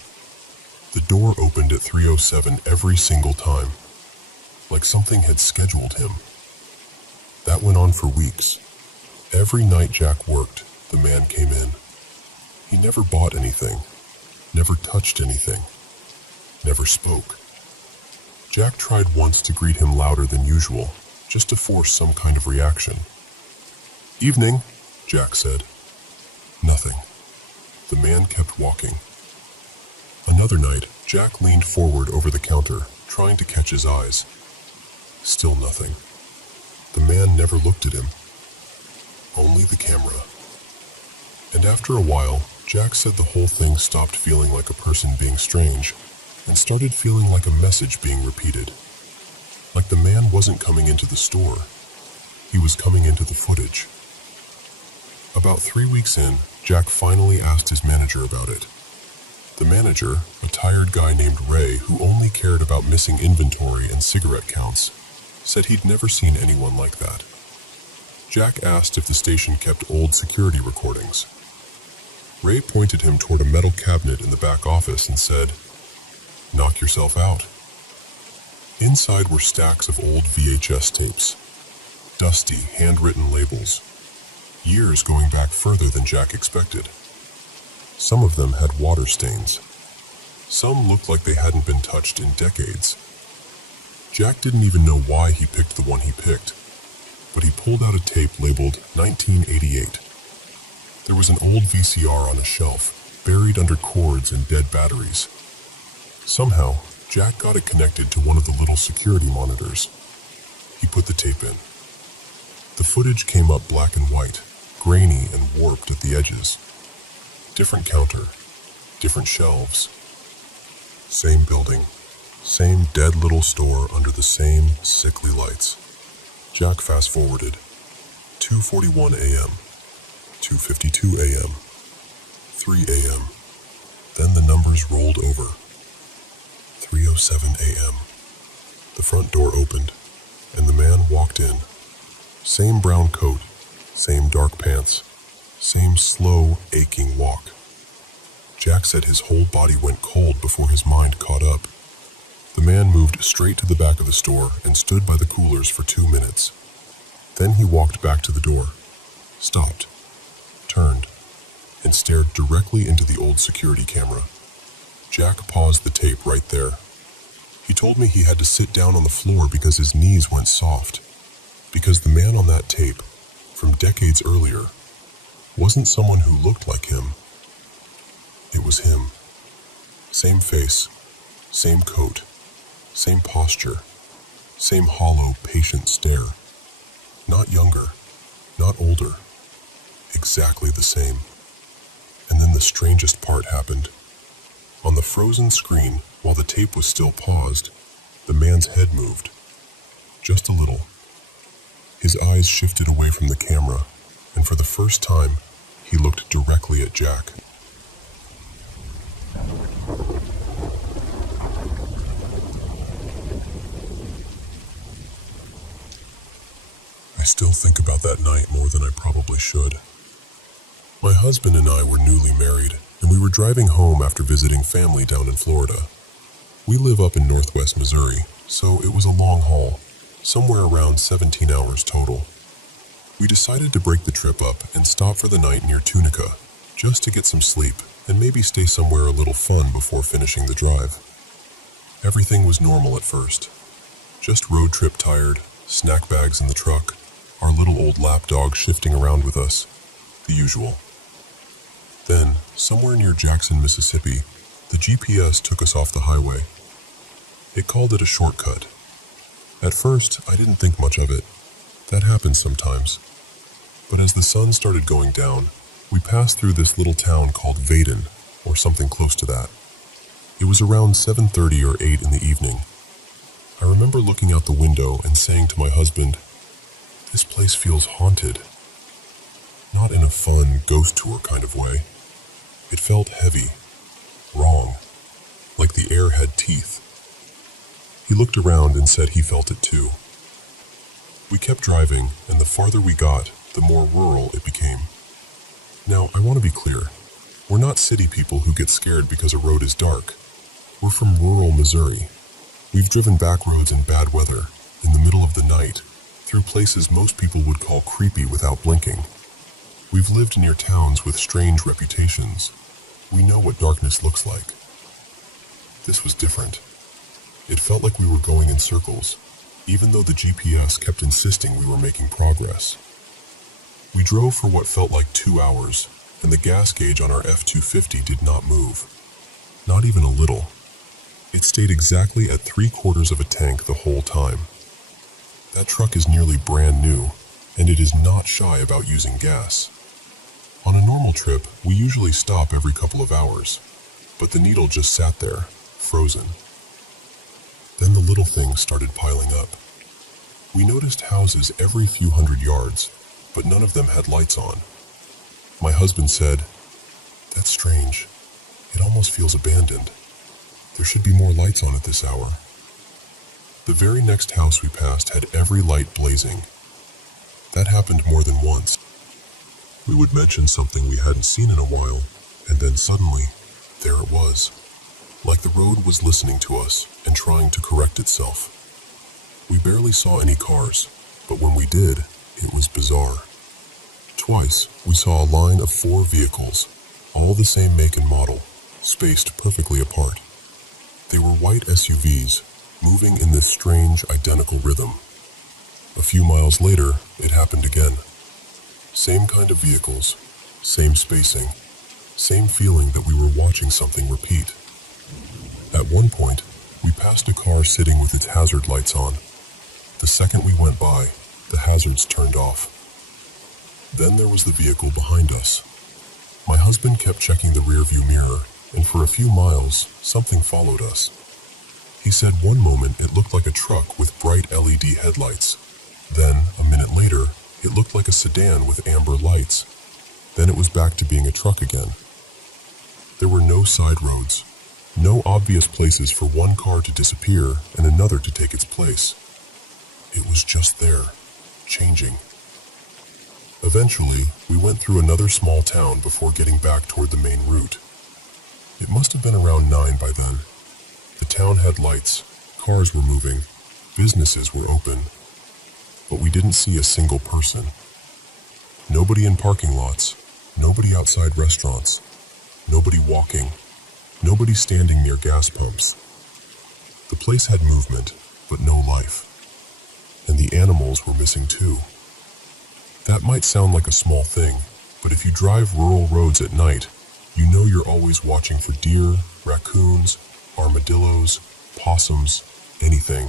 The door opened at 3:07 every single time, like something had scheduled him." That went on for weeks. Every night Jack worked, the man came in. He never bought anything, never touched anything, never spoke. Jack tried once to greet him louder than usual, just to force some kind of reaction. "Evening," Jack said. Nothing. The man kept walking. Another night, Jack leaned forward over the counter, trying to catch his eyes. Still nothing. The man never looked at him. Only the camera. And after a while, Jack said the whole thing stopped feeling like a person being strange, and started feeling like a message being repeated. Like the man wasn't coming into the store. He was coming into the footage. About 3 weeks in, Jack finally asked his manager about it. The manager, a tired guy named Ray who only cared about missing inventory and cigarette counts, said he'd never seen anyone like that. Jack asked if the station kept old security recordings. Ray pointed him toward a metal cabinet in the back office and said, "Knock yourself out." Inside were stacks of old VHS tapes, dusty, handwritten labels, years going back further than Jack expected. Some of them had water stains. Some looked like they hadn't been touched in decades. Jack didn't even know why he picked the one he picked, but he pulled out a tape labeled 1988. There was an old VCR on a shelf, buried under cords and dead batteries. Somehow, Jack got it connected to one of the little security monitors. He put the tape in. The footage came up black and white, grainy and warped at the edges. Different counter, different shelves. Same building, same dead little store under the same sickly lights. Jack fast-forwarded. 2:41 a.m. 2:52 a.m., 3 a.m. Then the numbers rolled over. 3:07 a.m. The front door opened, and the man walked in. Same brown coat, same dark pants, same slow, aching walk. Jack said his whole body went cold before his mind caught up. The man moved straight to the back of the store and stood by the coolers for 2 minutes. Then he walked back to the door, stopped, turned, and stared directly into the old security camera. Jack paused the tape right there. He told me he had to sit down on the floor because his knees went soft, because the man on that tape, from decades earlier, wasn't someone who looked like him. It was him. Same face, same coat, same posture, same hollow, patient stare. Not younger, not older, exactly the same. And then the strangest part happened. On the frozen screen, while the tape was still paused, the man's head moved. Just a little. His eyes shifted away from the camera, and for the first time, he looked directly at Jack. I still think about that night more than I probably should. My husband and I were newly married, and we were driving home after visiting family down in Florida. We live up in northwest Missouri, so it was a long haul, somewhere around 17 hours total. We decided to break the trip up and stop for the night near Tunica, just to get some sleep and maybe stay somewhere a little fun before finishing the drive. Everything was normal at first. Just road trip tired, snack bags in the truck, our little old lapdog shifting around with us, the usual. Then, somewhere near Jackson, Mississippi, the GPS took us off the highway. It called it a shortcut. At first, I didn't think much of it. That happens sometimes. But as the sun started going down, we passed through this little town called Vaden, or something close to that. It was around 7:30 or 8 in the evening. I remember looking out the window and saying to my husband, "This place feels haunted." Not in a fun ghost tour kind of way. It felt heavy, wrong, like the air had teeth. He looked around and said he felt it too. We kept driving, and the farther we got, the more rural it became. Now, I want to be clear. We're not city people who get scared because a road is dark. We're from rural Missouri. We've driven back roads in bad weather, in the middle of the night, through places most people would call creepy without blinking. We've lived near towns with strange reputations. We know what darkness looks like. This was different. It felt like we were going in circles, even though the GPS kept insisting we were making progress. We drove for what felt like 2 hours, and the gas gauge on our F-250 did not move. Not even a little. It stayed exactly at 3/4 of a tank the whole time. That truck is nearly brand new, and it is not shy about using gas. On a normal trip, we usually stop every couple of hours, but the needle just sat there, frozen. Then the little things started piling up. We noticed houses every few hundred yards, but none of them had lights on. My husband said, "That's strange. It almost feels abandoned. There should be more lights on at this hour." The very next house we passed had every light blazing. That happened more than once. We would mention something we hadn't seen in a while, and then suddenly, there it was. Like the road was listening to us and trying to correct itself. We barely saw any cars, but when we did, it was bizarre. Twice, we saw a line of 4 vehicles, all the same make and model, spaced perfectly apart. They were white SUVs, moving in this strange, identical rhythm. A few miles later, it happened again. Same kind of vehicles, same spacing, same feeling that we were watching something repeat. At one point, we passed a car sitting with its hazard lights on. The second we went by, the hazards turned off. Then there was the vehicle behind us. My husband kept checking the rearview mirror, and for a few miles, something followed us. He said one moment it looked like a truck with bright LED headlights. Then, a minute later, it looked like a sedan with amber lights. Then it was back to being a truck again. There were no side roads, no obvious places for one car to disappear and another to take its place. It was just there, changing. Eventually, we went through another small town before getting back toward the main route. It must have been around 9 by then. The town had lights, cars were moving, businesses were open, but we didn't see a single person. Nobody in parking lots, nobody outside restaurants, nobody walking, nobody standing near gas pumps. The place had movement, but no life. And the animals were missing too. That might sound like a small thing, but if you drive rural roads at night, you know you're always watching for deer, raccoons, armadillos, possums, anything.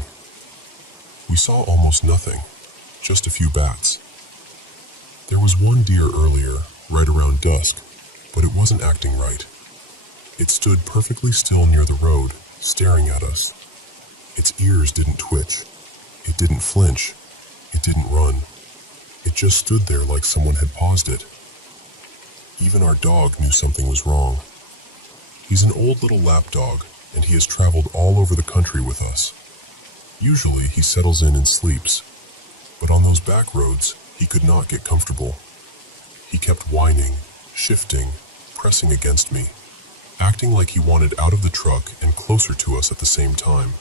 We saw almost nothing, just a few bats. There was one deer earlier, right around dusk, but it wasn't acting right. It stood perfectly still near the road, staring at us. Its ears didn't twitch. It didn't flinch. It didn't run. It just stood there like someone had paused it. Even our dog knew something was wrong. He's an old little lap dog, and he has traveled all over the country with us. Usually he settles in and sleeps, but on those back roads, he could not get comfortable. He kept whining, shifting, pressing against me, acting like he wanted out of the truck and closer to us at the same time.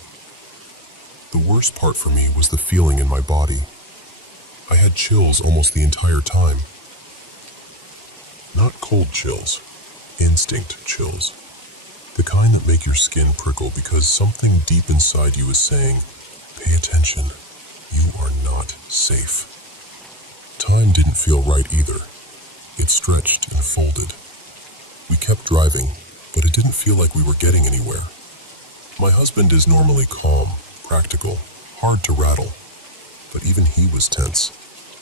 The worst part for me was the feeling in my body. I had chills almost the entire time. Not cold chills, instinct chills. The kind that make your skin prickle because something deep inside you is saying, "Pay attention, you are not safe." Time didn't feel right either. It stretched and folded. We kept driving, but it didn't feel like we were getting anywhere. My husband is normally calm, practical, hard to rattle, but even he was tense,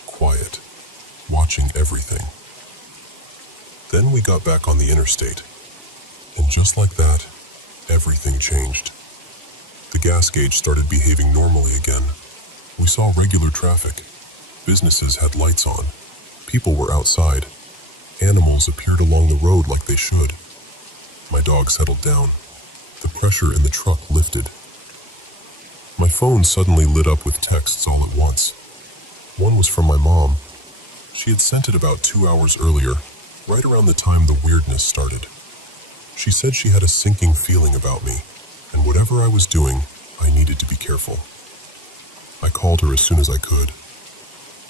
quiet, watching everything. Then we got back on the interstate, and just like that, everything changed. The gas gauge started behaving normally again. We saw regular traffic. Businesses had lights on. People were outside. Animals appeared along the road like they should. My dog settled down. The pressure in the truck lifted. My phone suddenly lit up with texts all at once. One was from my mom. She had sent it about 2 hours earlier, right around the time the weirdness started. She said she had a sinking feeling about me, and whatever I was doing, I needed to be careful. I called her as soon as I could.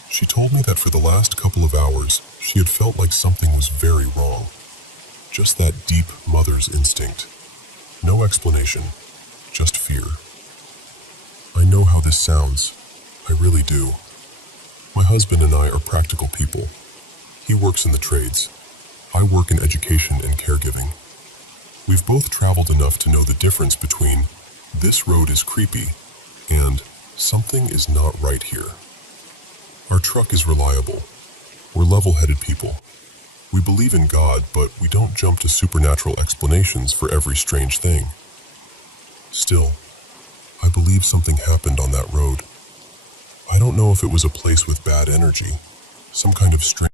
She told me that for the last couple of hours, she had felt like something was very wrong. Just that deep mother's instinct. No explanation, just fear. I know how this sounds. I really do. My husband and I are practical people. He works in the trades. I work in education and caregiving. We've both traveled enough to know the difference between "this road is creepy" and "something is not right here." Our truck is reliable. We're level-headed people. We believe in God, but we don't jump to supernatural explanations for every strange thing. Still, I believe something happened on that road. I don't know if it was a place with bad energy, some kind of strange